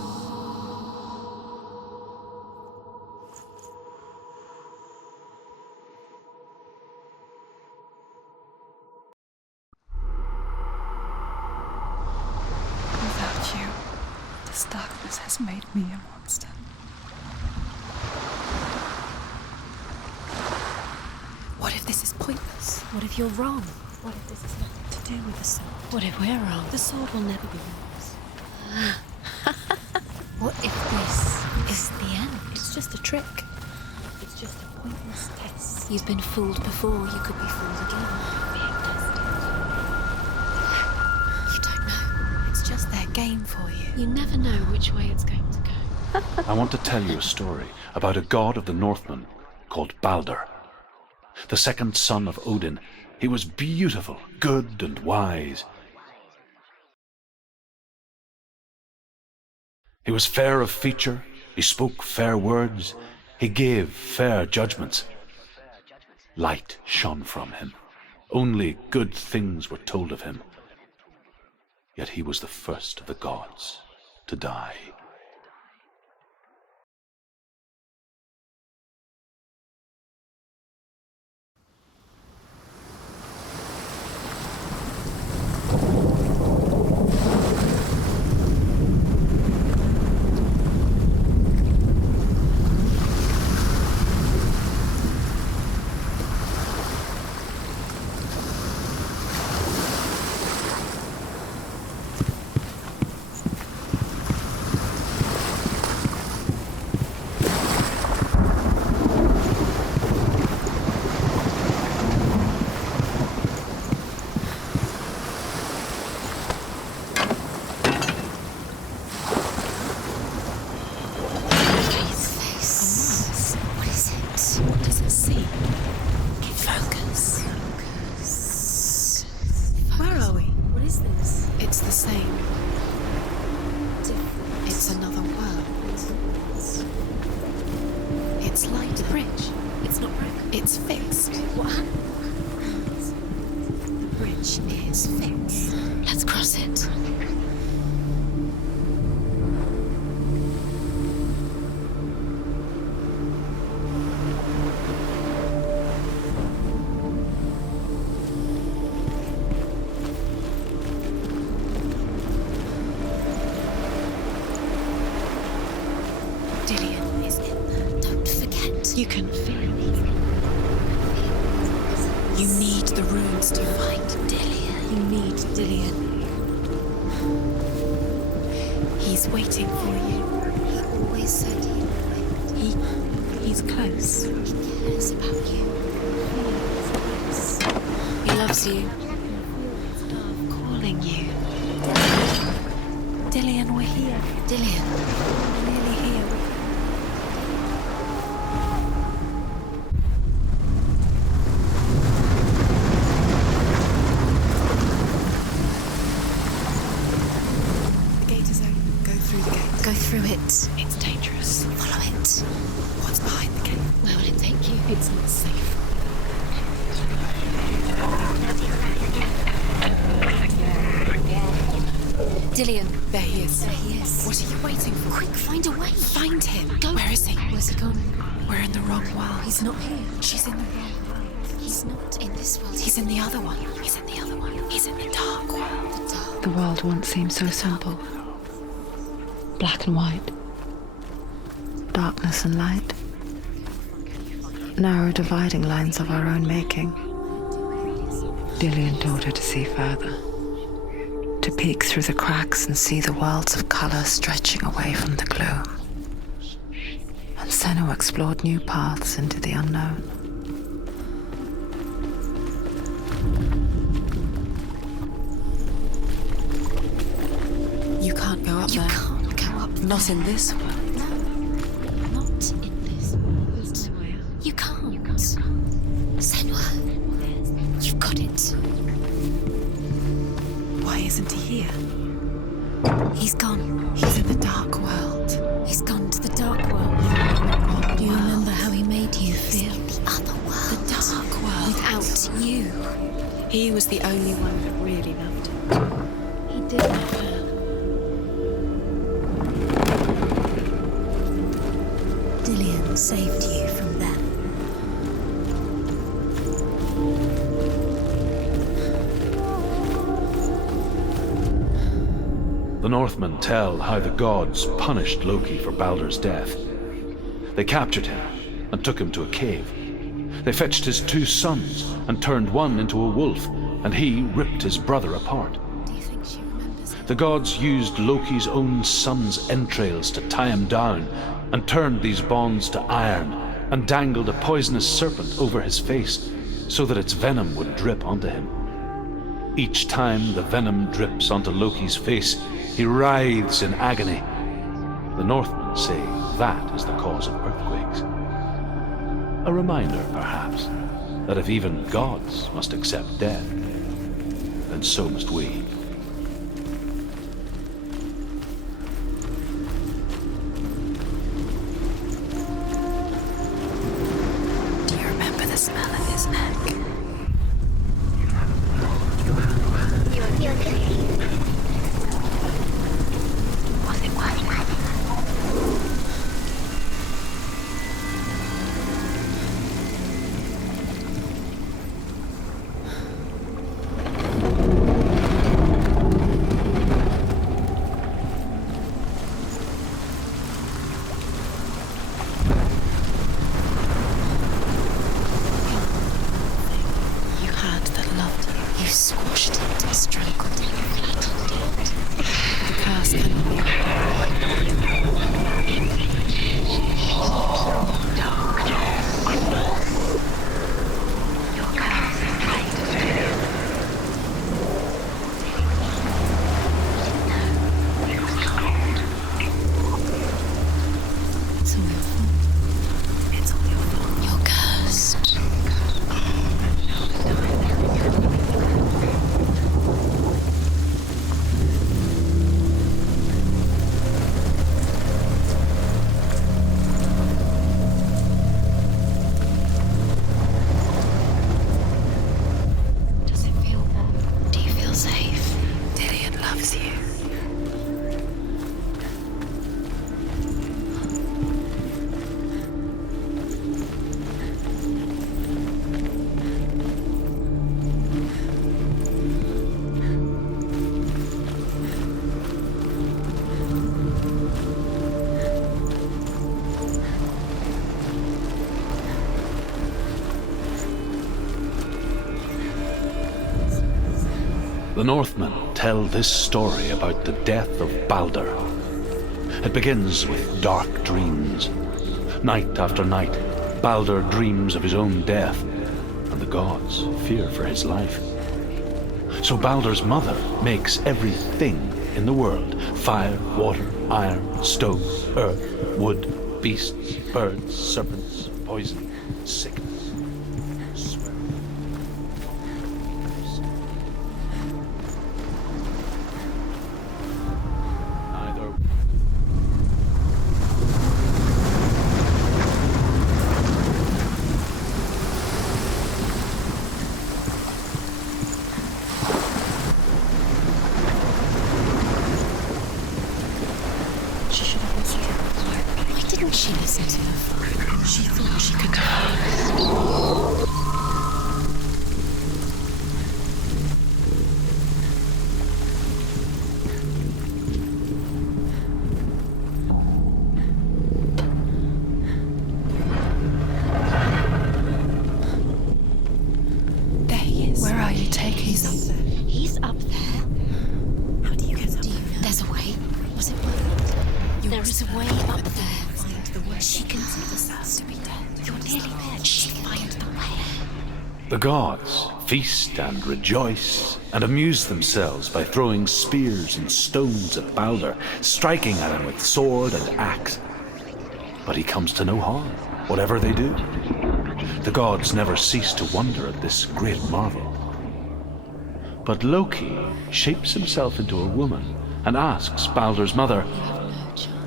Without you, this darkness has made me a monster. What if this is pointless? What if you're wrong? What if this has nothing to do with the sword? What if we're wrong? The sword will never be yours. What if this is the end? It's just a trick. It's just a pointless test. You've been fooled before, you could be fooled again. Being tested. You don't know. It's just their game for you. You never know which way it's going to go. I want to tell you a story about a god of the Northmen called Balder. The second son of Odin. He was beautiful, good and wise. He was fair of feature, he spoke fair words, he gave fair judgments. Light shone from him. Only good things were told of him. Yet he was the first of the gods to die. You can feel it. You need the runes to find Dillion. You need Dillion. He's waiting for you. He always said he would wait. He's close. He cares about you. He loves you. Calling you. Dillion, we're here. Dillion, we're nearly here. Go through it. It's dangerous. Follow it. What's behind the gate? Where will it take you? It's not safe. Dillion. There he is. There he is. What are you waiting for? Quick, find a way. Find him. Go. Where is he? Where's he gone? We're in the wrong world. He's not here. She's in the wrong world. He's not in this world. He's in the other one. He's in the other one. He's in the dark world. The dark. The world once seemed so simple. Black and white. Darkness and light. Narrow dividing lines of our own making. Dillian taught her to see further. To peek through the cracks and see the worlds of color stretching away from the gloom. And Senua explored new paths into the unknown. You can't go up there. You can't go up there. Not in this world. No. Not in this world. You can't. Senua. You've got it. Why isn't he here? He's gone. He's in the dark world. He's gone to the dark world. Do you remember how he made you feel? The other world. The dark world. Without you. He was the only one that really loved him. He did love her. Dillian saved you from them. The Northmen tell how the gods punished Loki for Baldur's death. They captured him and took him to a cave. They fetched his 2 sons and turned one into a wolf, and he ripped his brother apart. Do you think she remembers it? The gods used Loki's own son's entrails to tie him down and turned these bonds to iron and dangled a poisonous serpent over his face so that its venom would drip onto him. Each time the venom drips onto Loki's face, he writhes in agony. The Northmen say that is the cause of earthquakes. A reminder, perhaps, that if even gods must accept death, then so must we. Do you remember the smell of his neck? Was it white? You had that loved you. You squashed it, strangled it, flattened it. The curse cannot be It's all your fault. It's all your fault. You're cursed. Does it feel warm? Do you feel safe? Dillian loves you. The Northmen tell this story about the death of Baldur. It begins with dark dreams. Night after night, Baldur dreams of his own death, and the gods fear for his life. So Baldur's mother makes everything in the world: fire, water, iron, stone, earth, wood, beasts, birds, serpents, poison, sickness. She should have listened to her father. Why didn't she listen to her father? She thought she could. There is a way up there. Find the way. She considers us to be dead. You're nearly there. She find the way. The gods feast and rejoice and amuse themselves by throwing spears and stones at Balder, striking at him with sword and axe. But he comes to no harm, whatever they do. The gods never cease to wonder at this great marvel. But Loki shapes himself into a woman and asks Balder's mother,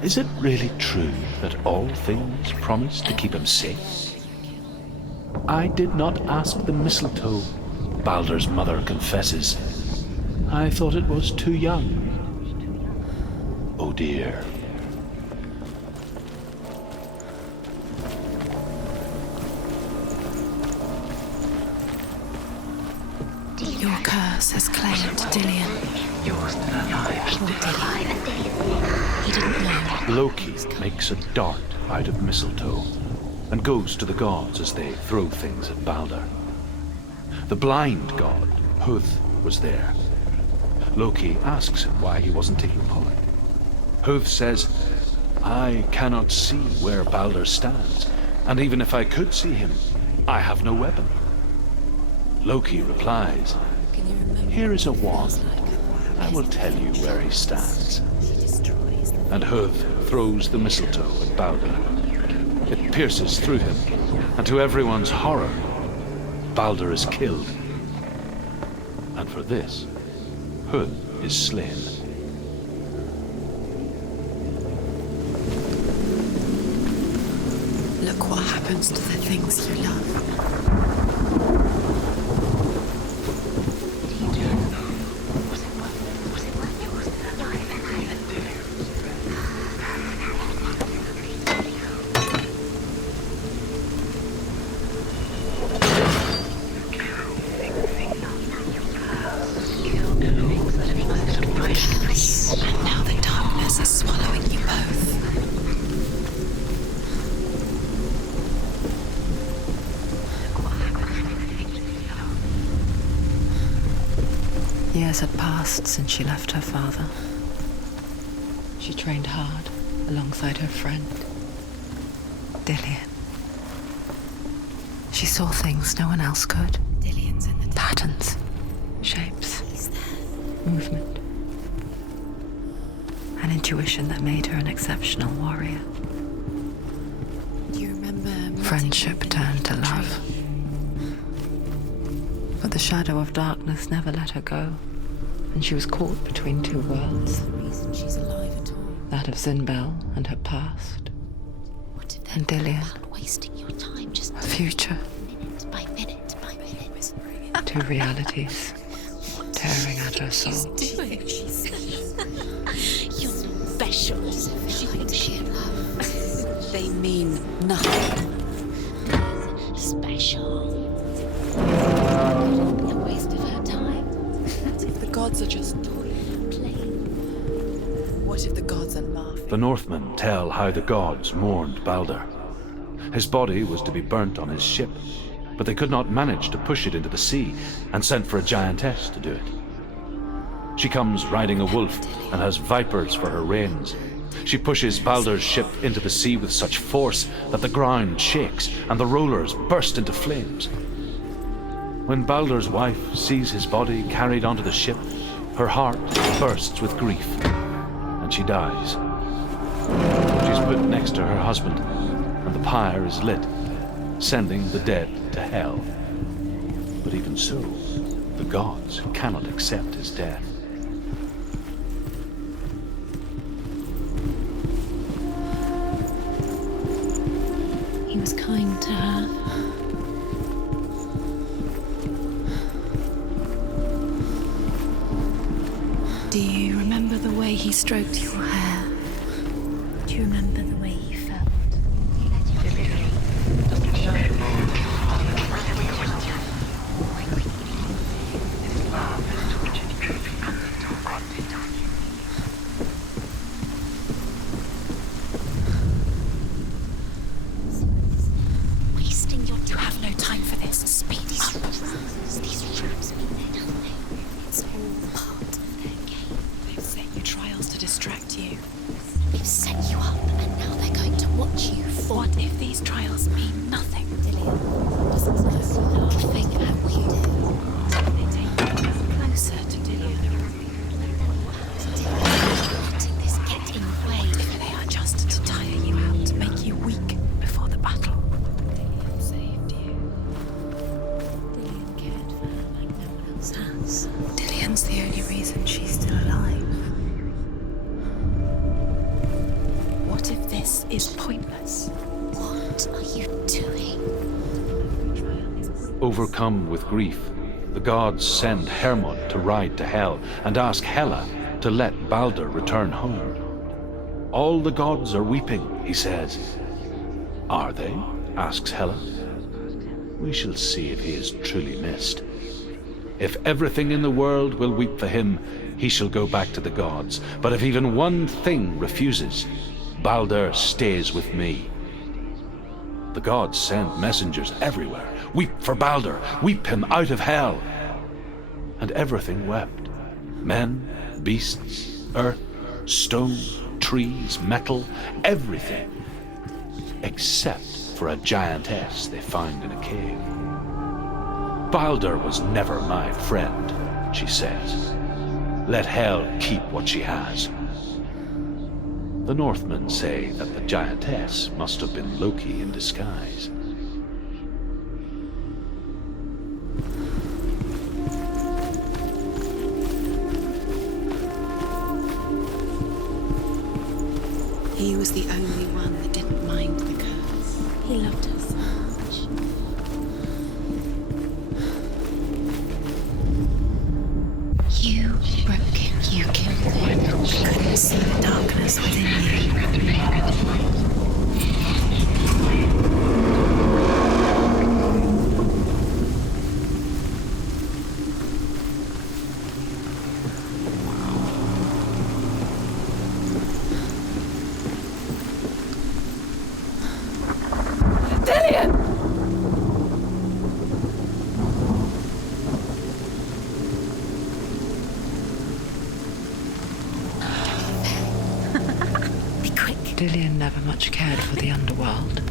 "Is it really true that all things promise to keep him safe?" "I did not ask the mistletoe," Balder's mother confesses. "I thought it was too young." Oh dear. Your curse has claimed Dillion. Yours alive. He didn't know. Loki makes a dart out of mistletoe and goes to the gods as they throw things at Balder. The blind god, Huth, was there. Loki asks him why he wasn't taking part. Huth says, "I cannot see where Balder stands, and even if I could see him, I have no weapon." Loki replies, "Here is a wand. I will tell you where he stands." And Huth throws the mistletoe at Balder. It pierces through him, and to everyone's horror, Balder is killed. And for this, Huth is slain. Look what happens to the things you love. And now the darkness is swallowing you both. Years had passed since she left her father. She trained hard alongside her friend, Dillion. She saw things no one else could. Dillion's in the Patterns, shapes, movement. An intuition that made her an exceptional warrior. Do you remember? Friendship turned to love. But the shadow of darkness never let her go, and she was caught between two worlds. The reason she's alive at all. That of Zinbel and her past, What if and Dillion, about wasting your time just her future. minute by minute by minute? Two realities tearing at her soul. You're special. She thinks she loves. They mean nothing. Special. A waste of her time. What if the gods are just playing? What if the gods are laughing? The Northmen tell how the gods mourned Balder. His body was to be burnt on his ship, but they could not manage to push it into the sea and sent for a giantess to do it. She comes riding a wolf and has vipers for her reins. She pushes Balder's ship into the sea with such force that the ground shakes and the rollers burst into flames. When Balder's wife sees his body carried onto the ship, her heart bursts with grief, and she dies. She's put next to her husband, and the pyre is lit, sending the dead to hell. But even so, the gods cannot accept his death. He was kind to her. Do you remember the way he stroked your hair? Do you remember the way he felt? Wasting your time. You have no time for this. Speed up. These rooms mean nothing. It's all part of their game. They've set you trials to distract you. They've set set you up, and now they're going to watch you fall. What if these trials mean nothing? Dillian doesn't know a thing about what you do. They take you closer to Dillian. Letting this get in the way. If they are just to tire you out, to make you weak before the battle. Dillian saved you. Dillian cared for her like no one else has. Dillian's the only reason she's still alive. What if this is pointless? What are you doing? Overcome with grief, the gods send Hermod to ride to Hell and ask Hela to let Balder return home. All the gods are weeping, he says. Are they? Asks Hela. We shall see if he is truly missed. If everything in the world will weep for him, he shall go back to the gods. But if even one thing refuses, Balder stays with me. The gods send messengers everywhere. Weep for Balder, weep him out of Hell. And everything wept. Men, beasts, earth, stone, trees, metal, everything. Except for a giantess they found in a cave. Balder was never my friend, she says. Let Hel keep what she has. The Northmen say that the giantess must have been Loki in disguise. He was the only one that didn't mind the curse. He loved her so much. You broke him. You killed him. I couldn't see the darkness within you. Dillian never much cared for the underworld,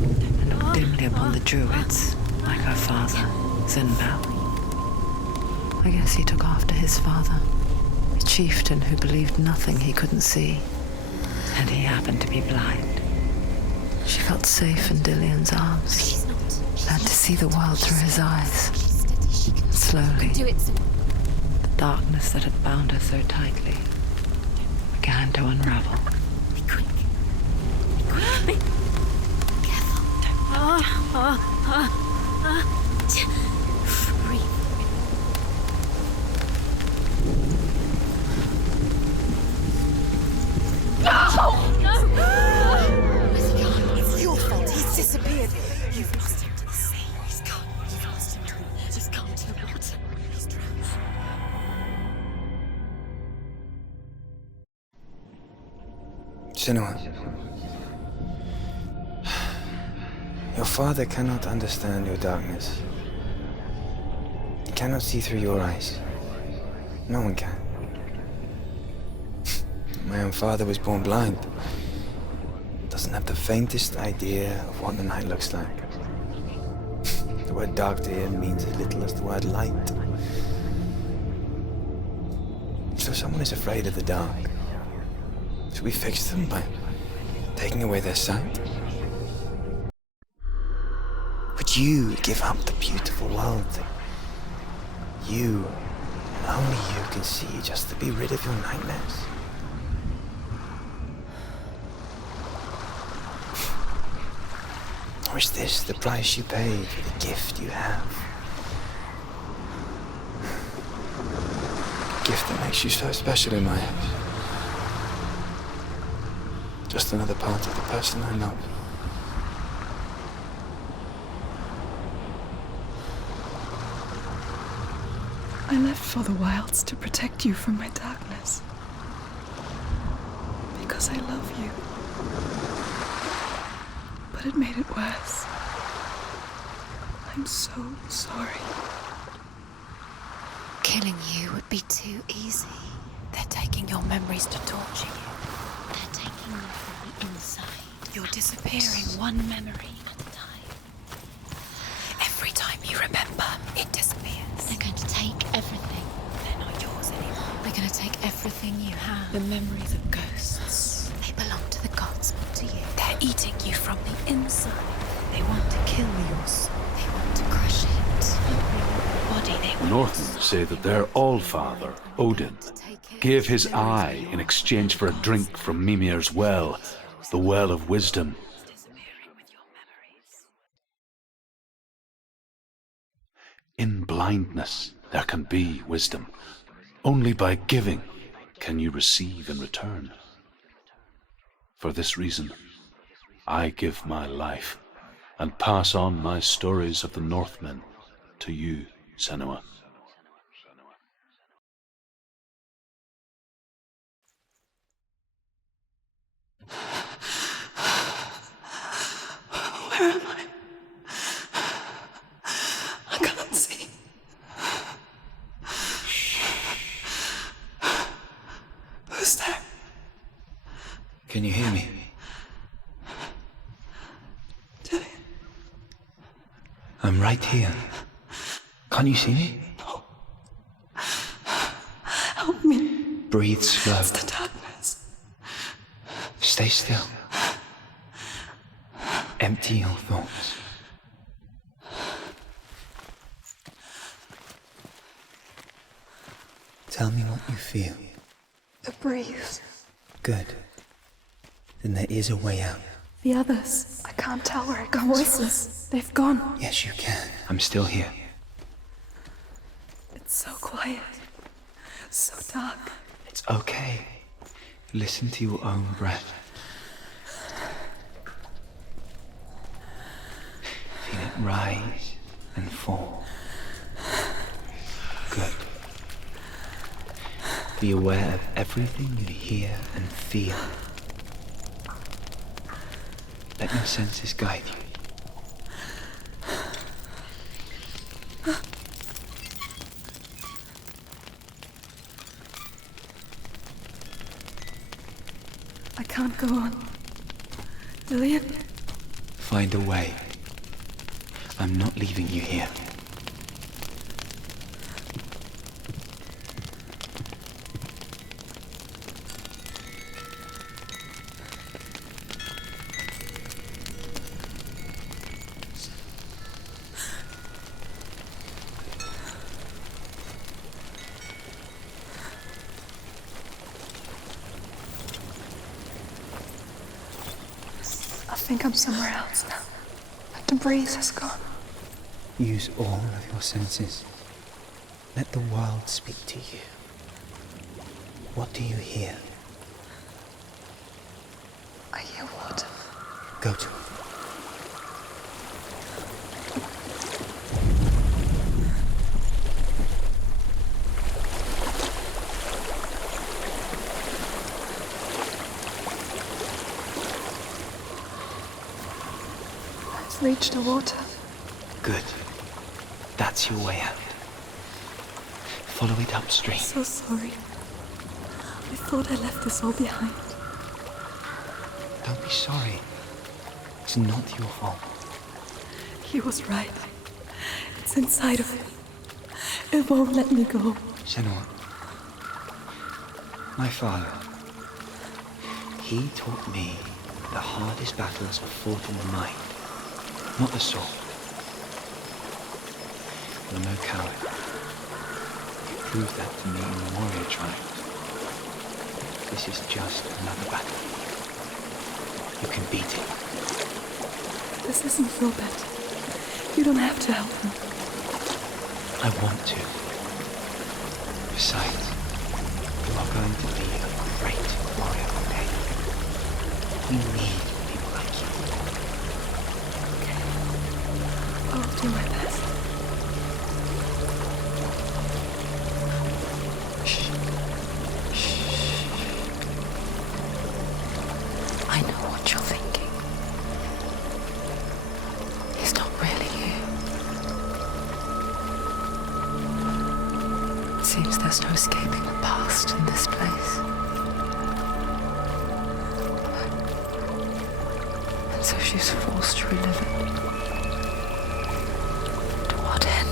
and looked dimly upon the druids, like her father, Zinbao. I guess he took after his father, a chieftain who believed nothing he couldn't see, and he happened to be blind. She felt safe in Dillian's arms, learned to see the world through his eyes. Slowly, Do it so. the darkness that had bound her so tightly began to unravel. Be quick. Be careful. Breathe. No! Where's he gone? It's your fault. He's disappeared. You've lost him to the sea. He's gone. You've lost him to him. Just gone to the water. He's drowned. Senua. Your father cannot understand your darkness. He cannot see through your eyes. No one can. My own father was born blind. Doesn't have the faintest idea of what the night looks like. The word dark to him means as little as the word light. So someone is afraid of the dark. Should we fix them by taking away their sight? Would you give up the beautiful world that you, and only you, can see just to be rid of your nightmares? Or is this the price you pay for the gift you have? A gift that makes you so special in my eyes. Just another part of the person I love. I left for the wilds to protect you from my darkness. Because I love you. But it made it worse. I'm so sorry. Killing you would be too easy. They're taking your memories to torture you. They're taking them You're disappearing one memory at a time. Every time you remember, it disappears. They're going to take everything. They're not yours anymore. They're going to take everything you have. The memories of ghosts. They belong to the gods, not to you. They're eating you from the inside. They want to kill your soul. They want to crush it. Body they The want. Northmen say that their Allfather, Odin, gave his eye in exchange for a drink from Mimir's well, the well of wisdom. In blindness, there can be wisdom. Only by giving can you receive in return. For this reason, I give my life and pass on my stories of the Northmen to you, Senua. Where am I? I can't see. Who's there? Can you hear me? Dillian. I'm right here. Can't you see me? No. Help me. Breathe slow. It's the darkness. Stay still. Empty your thoughts. Tell me what you feel. The breeze. Good. Then there is a way out. The others. I can't tell where it comes voiceless. They've gone. Yes, you can. I'm still here. It's so quiet. So dark. It's okay. Listen to your own breath. Feel it rise and fall. Good. Be aware of everything you hear and feel. Let your senses guide you. I can't go on. Dillian? Find a way. I'm not leaving you here. I think I'm somewhere else now. The breeze has gone. Use all of your senses. Let the world speak to you. What do you hear? I hear water. Go to it. I've reached the water. Good. That's your way out. Follow it upstream. So sorry. I thought I left this all behind. Don't be sorry. It's not your fault. He was right. It's inside of me. It won't let me go. Senua. My father. He taught me the hardest battles are fought in the mind, not the sword. I'm no coward. You proved that to me in the warrior tribe. This is just another battle. You can beat it. This isn't your battle. You don't have to help me. I want to. Besides, you are going to be a great warrior one day. We need people like you. Okay. I'll do my best. I know what you're thinking. He's not really here. It seems there's no escaping the past in this place. So she's forced to relive it. To what end?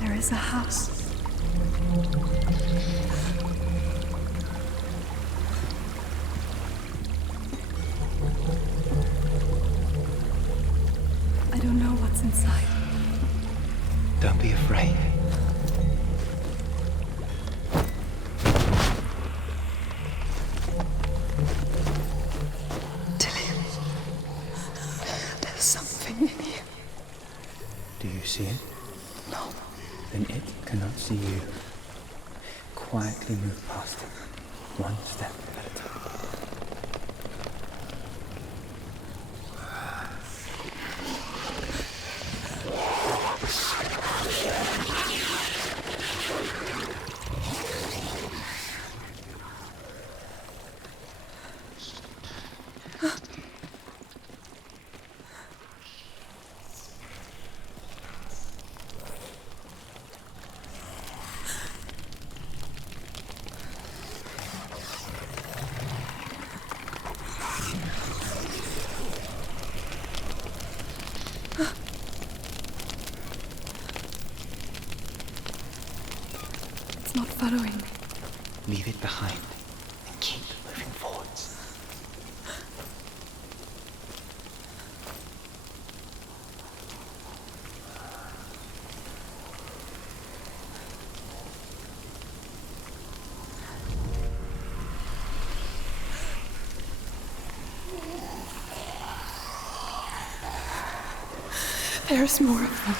There is a house. I don't know what's inside. Don't be afraid. Dillian, there's something in you. Do you see it? No. Then it cannot see you. Quietly move past it, one step at a time. It's not following me. Leave it behind and keep moving forwards. There's more of them.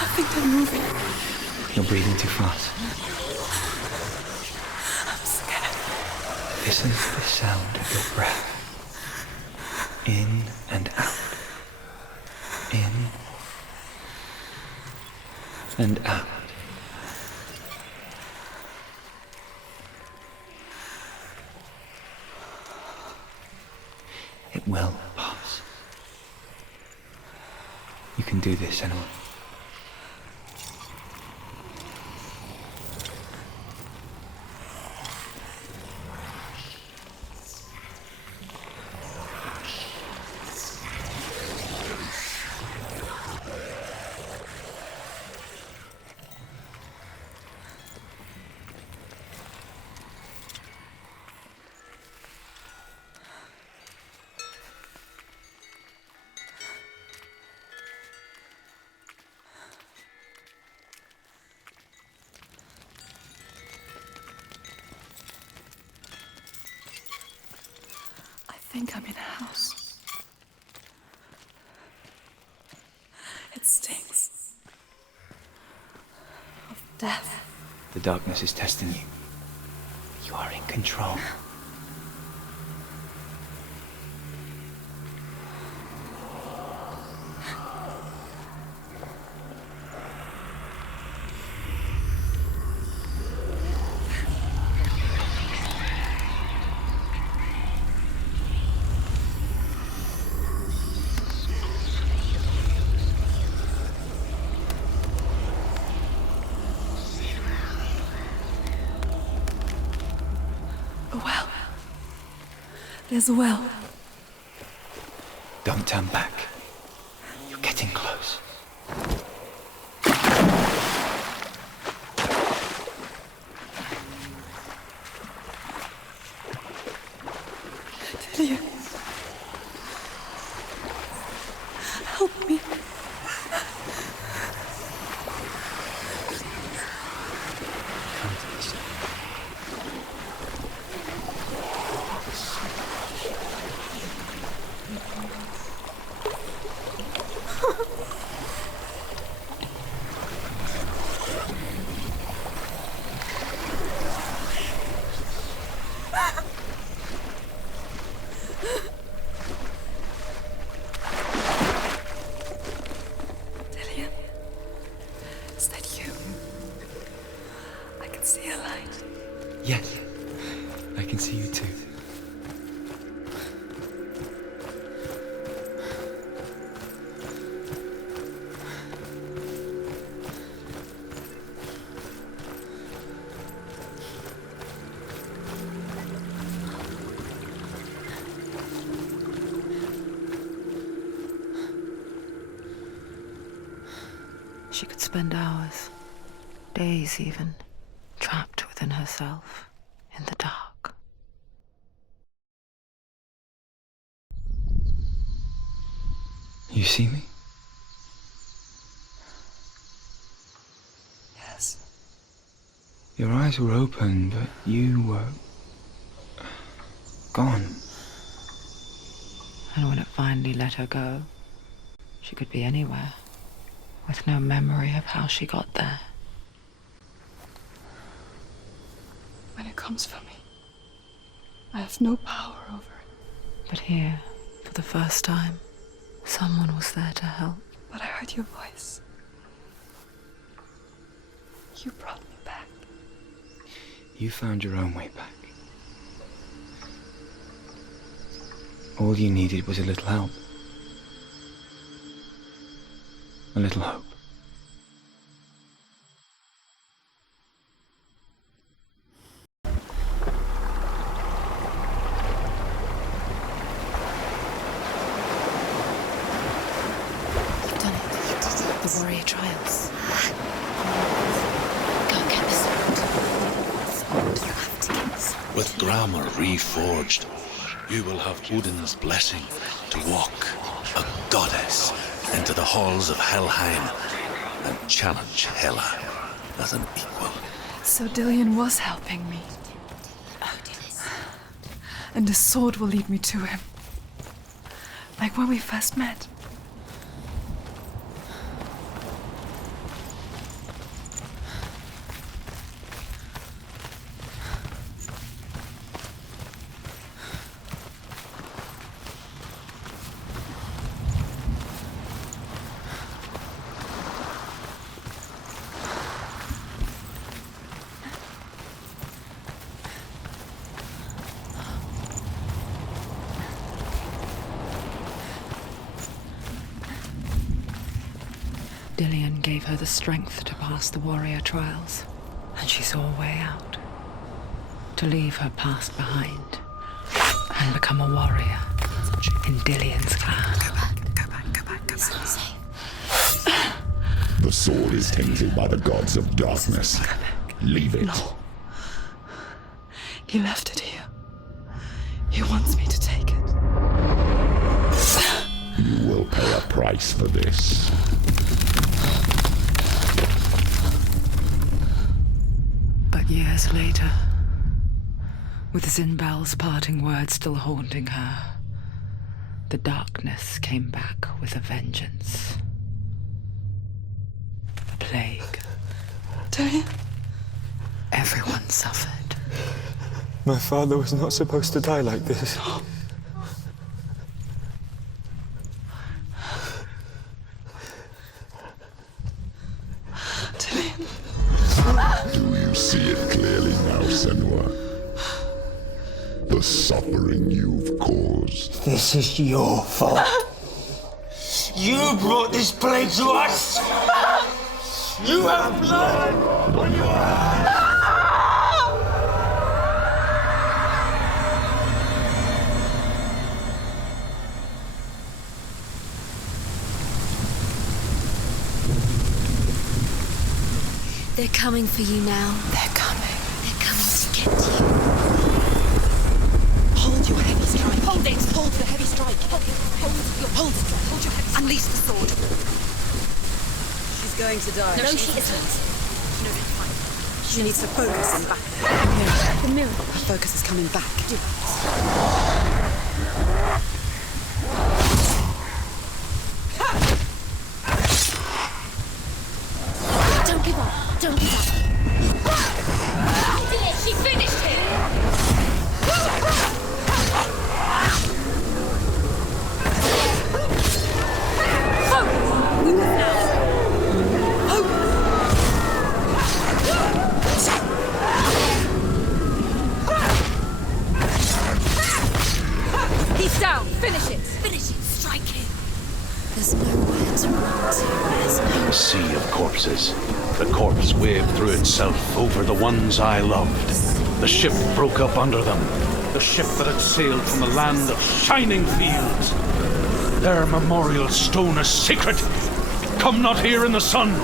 I think they're moving. You're breathing too fast. I'm scared. Listen to the sound of your breath. In and out. In and out. It will pass. You can do this, Senua. I think I'm in a house. It stinks. Of death. The darkness is testing you. You are in control. A well. There's a well. Don't turn back. You're getting close. Dillian. Help me. Come to this. Dillian. Is that you? I can see a light. Yes, I can see you too. spend hours, days even, trapped within herself, in the dark. You see me? Yes. Your eyes were open, but you were gone. And when it finally let her go, she could be anywhere, with no memory of how she got there. When it comes for me, I have no power over it. But here, for the first time, someone was there to help. But I heard your voice. You brought me back. You found your own way back. All you needed was a little help. A little hope. You've done it. You did it. The warrior trials. Go get the sword. You have to get the sword. With grammar reforged, you will have Odin's blessing to walk, a goddess, into the halls of Helheim and challenge Hela as an equal. So Dillion was helping me. And the sword will lead me to him. Like when we first met. Dillion gave her the strength to pass the warrior trials, and she saw a way out. To leave her past behind and become a warrior in Dillion's clan. Go back. It's not safe. The sword is tainted by the gods of darkness. Leave it. No. He left it here. He wants me to take it. You will pay a price for this. But years later, with Zinbel's parting words still haunting her, the darkness came back with a vengeance. A plague. Dillion? Everyone suffered. My father was not supposed to die like this. Do you see it clearly now, Senua? The suffering you've caused. This is your fault. You brought this plague to us! You have blood on your hands! They're coming for you now. They're coming. They're coming to get you. Hold your heavy strike. Hold it! Hold the heavy strike. Hold your heavy strike. Unleash the sword. She's going to die. No, she isn't. No, it's fine. She needs to focus and back. The mirror. Her focus is coming back. Don't give up. Don't give up. She finished him. He's down. Finish it. Finish it. Strike him. There's nowhere to run to. There's no... A sea of corpses. The corpse waved through itself over the ones I loved. The ship broke up under them. The ship that had sailed from a land of shining fields. Their memorial stone is sacred. Come not here in the sun.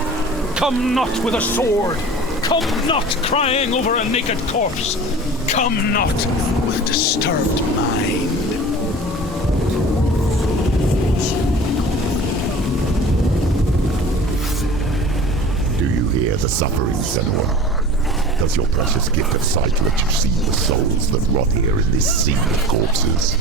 Come not with a sword. Come not crying over a naked corpse. Come not with disturbed mind. Do you hear the suffering, Senua? Does your precious gift of sight let you see the souls that rot here in this sea of corpses?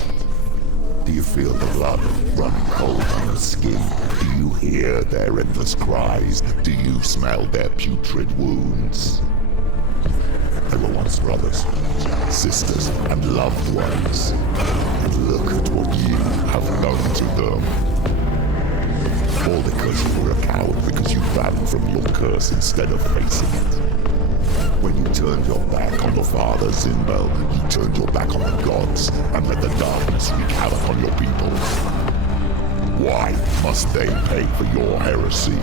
Do you feel the blood running cold on your skin? Do you hear their endless cries? Do you smell their putrid wounds? They were once brothers, sisters, and loved ones. And look at what you have done to them. All because you were a coward, because you ran from your curse instead of facing it. When you turned your back on your father, Zinbel, you turned your back on the gods and let the darkness wreak havoc on your people. Why must they pay for your heresy?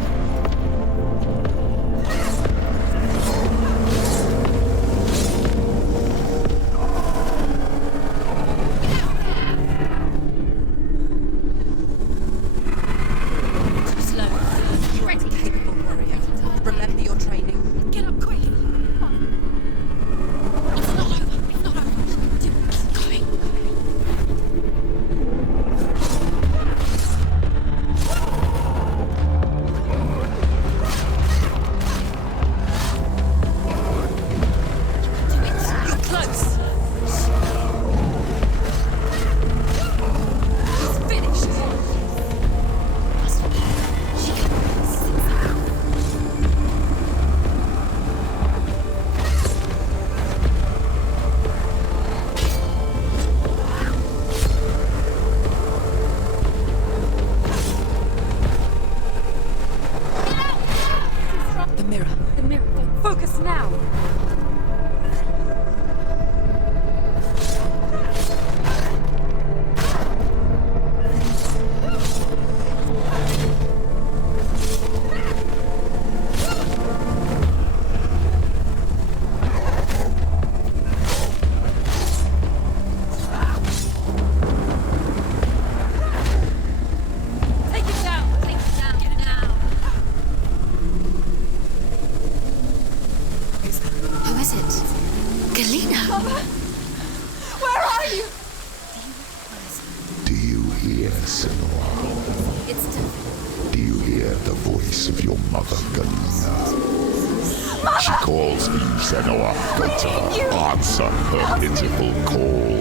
She calls me, Senua. Go to her. Answer her pitiful call.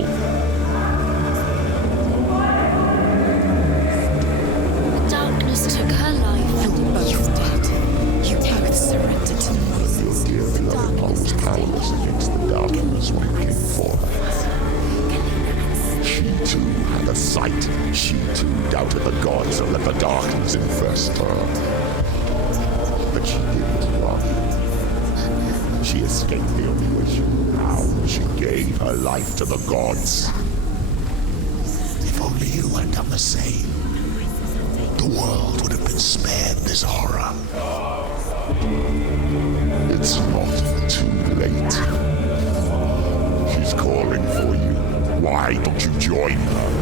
Darkness took her life. And you did. You both surrendered to the voices. Your dear beloved mother was powerless against the darkness when it came for her. She too had a sight. She too doubted the gods and let the darkness infest her. But she did what was wrong. She escaped the only way she knew how. She gave her life to the gods. If only you had done the same, the world would have been spared this horror. It's not too late. She's calling for you. Why don't you join her?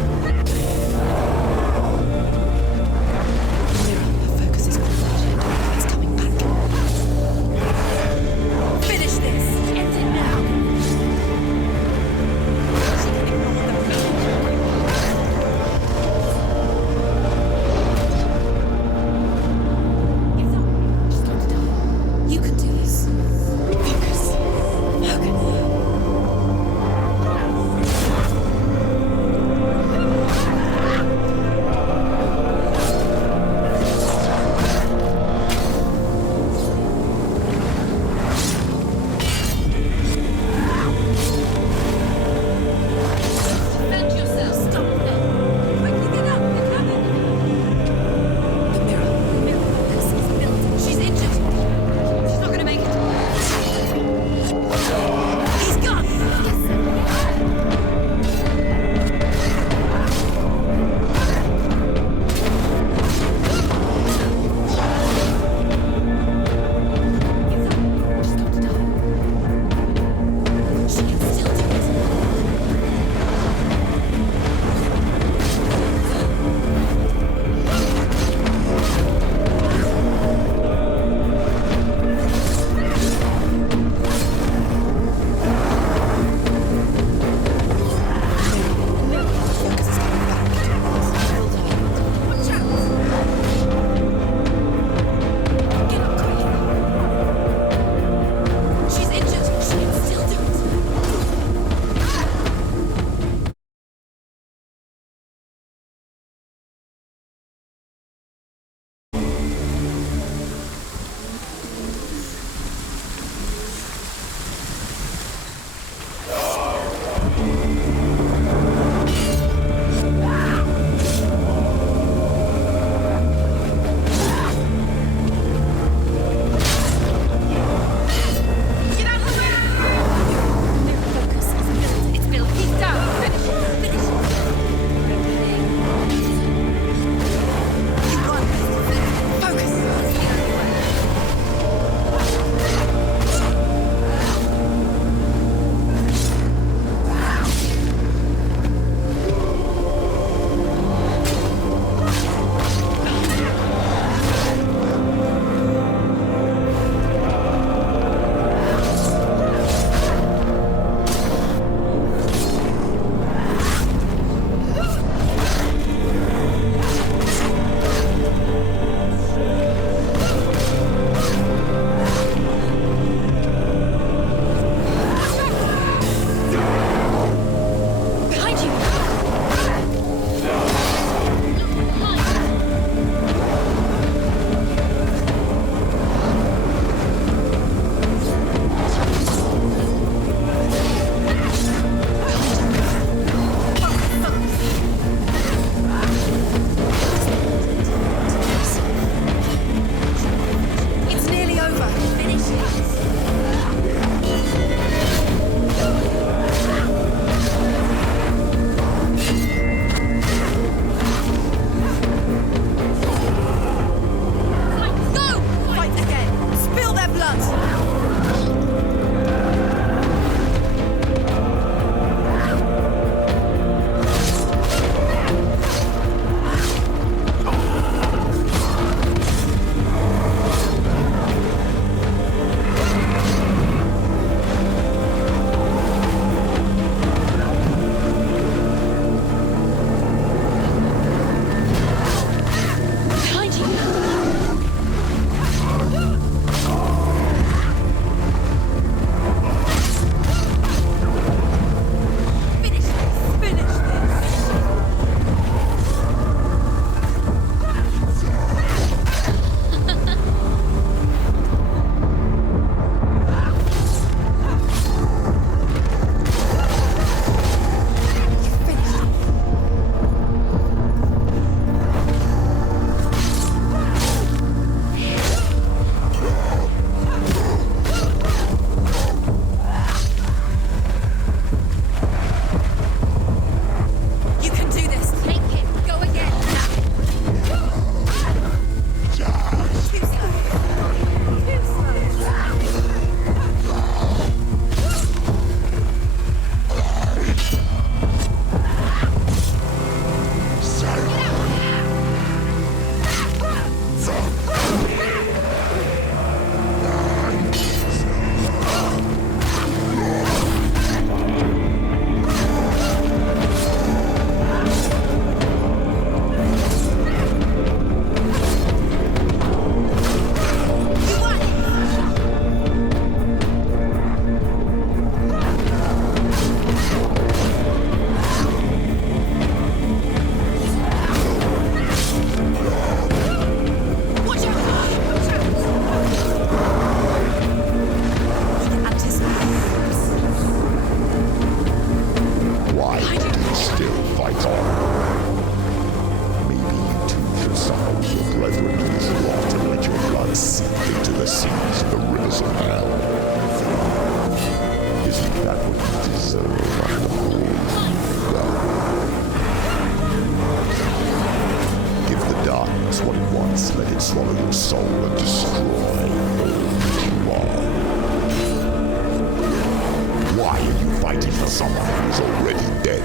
someone who is already dead.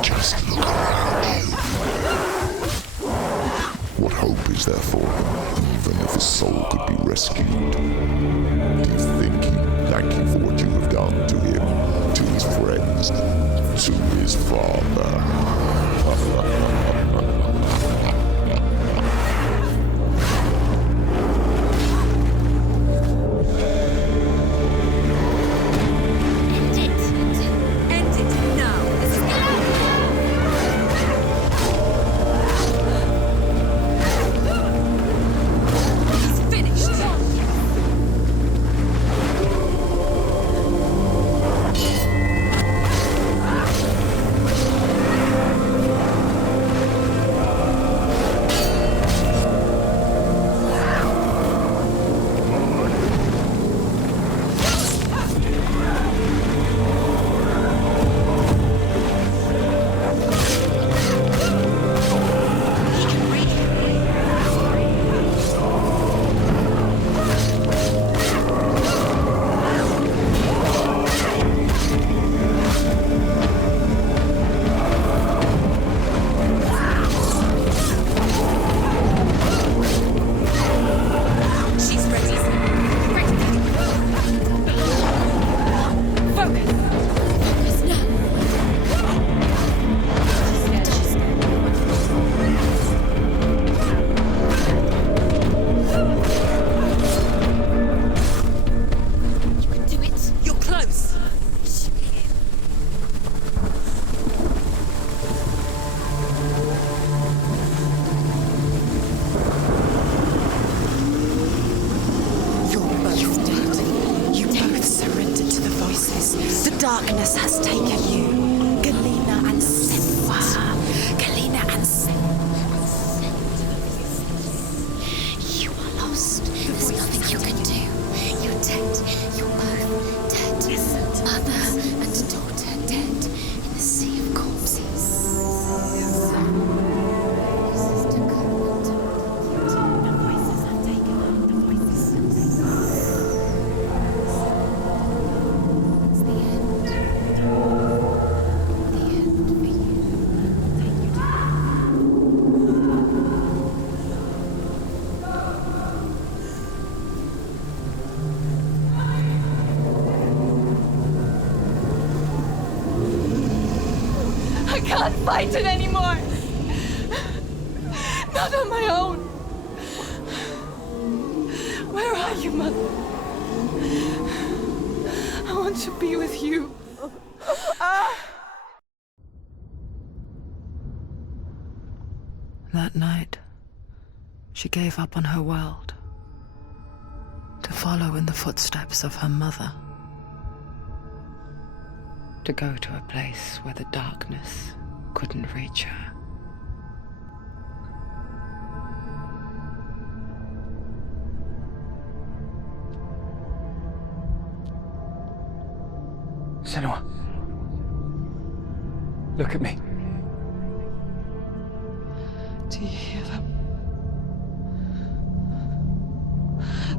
Just look around you. What hope is there for him, even if his soul could be rescued? Do you think he'd thank you for what you have done to him, to his friends, to his father? Darkness has taken you. Galena and Senua. Galena and Senua. You are lost. There's nothing you can do. You're dead. You're both dead. Mother and daughter dead in the sea of corpses. I can't fight it anymore. Not on my own. Where are you, Mother? I want to be with you. That night, she gave up on her world to follow in the footsteps of her mother, to go to a place where the darkness couldn't reach her. Senua, look at me. Do you hear them?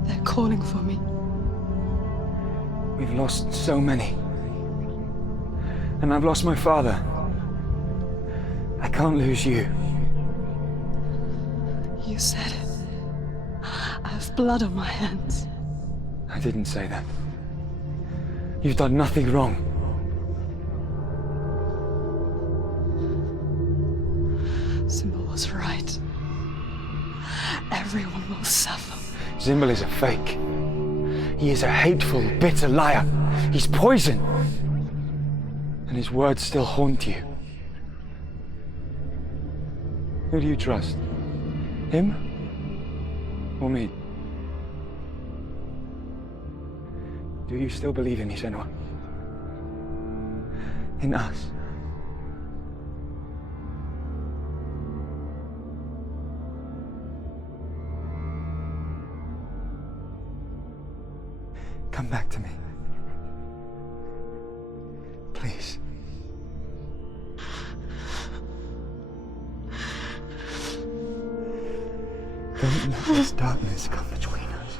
They're calling for me. We've lost so many. And I've lost my father. I can't lose you. You said it. I have blood on my hands. I didn't say that. You've done nothing wrong. Symbol was right. Everyone will suffer. Zimbel is a fake. He is a hateful, bitter liar. He's poison. And his words still haunt you. Who do you trust? Him? Or me? Do you still believe in me, Senua? In us? Come back to me. Please. Don't let this darkness come between us.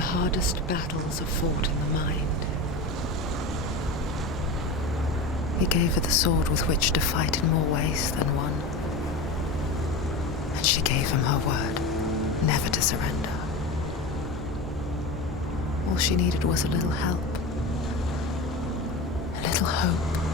The hardest battles are fought in the mind. He gave her the sword with which to fight in more ways than one. And she gave him her word, never to surrender. All she needed was a little help, a little hope.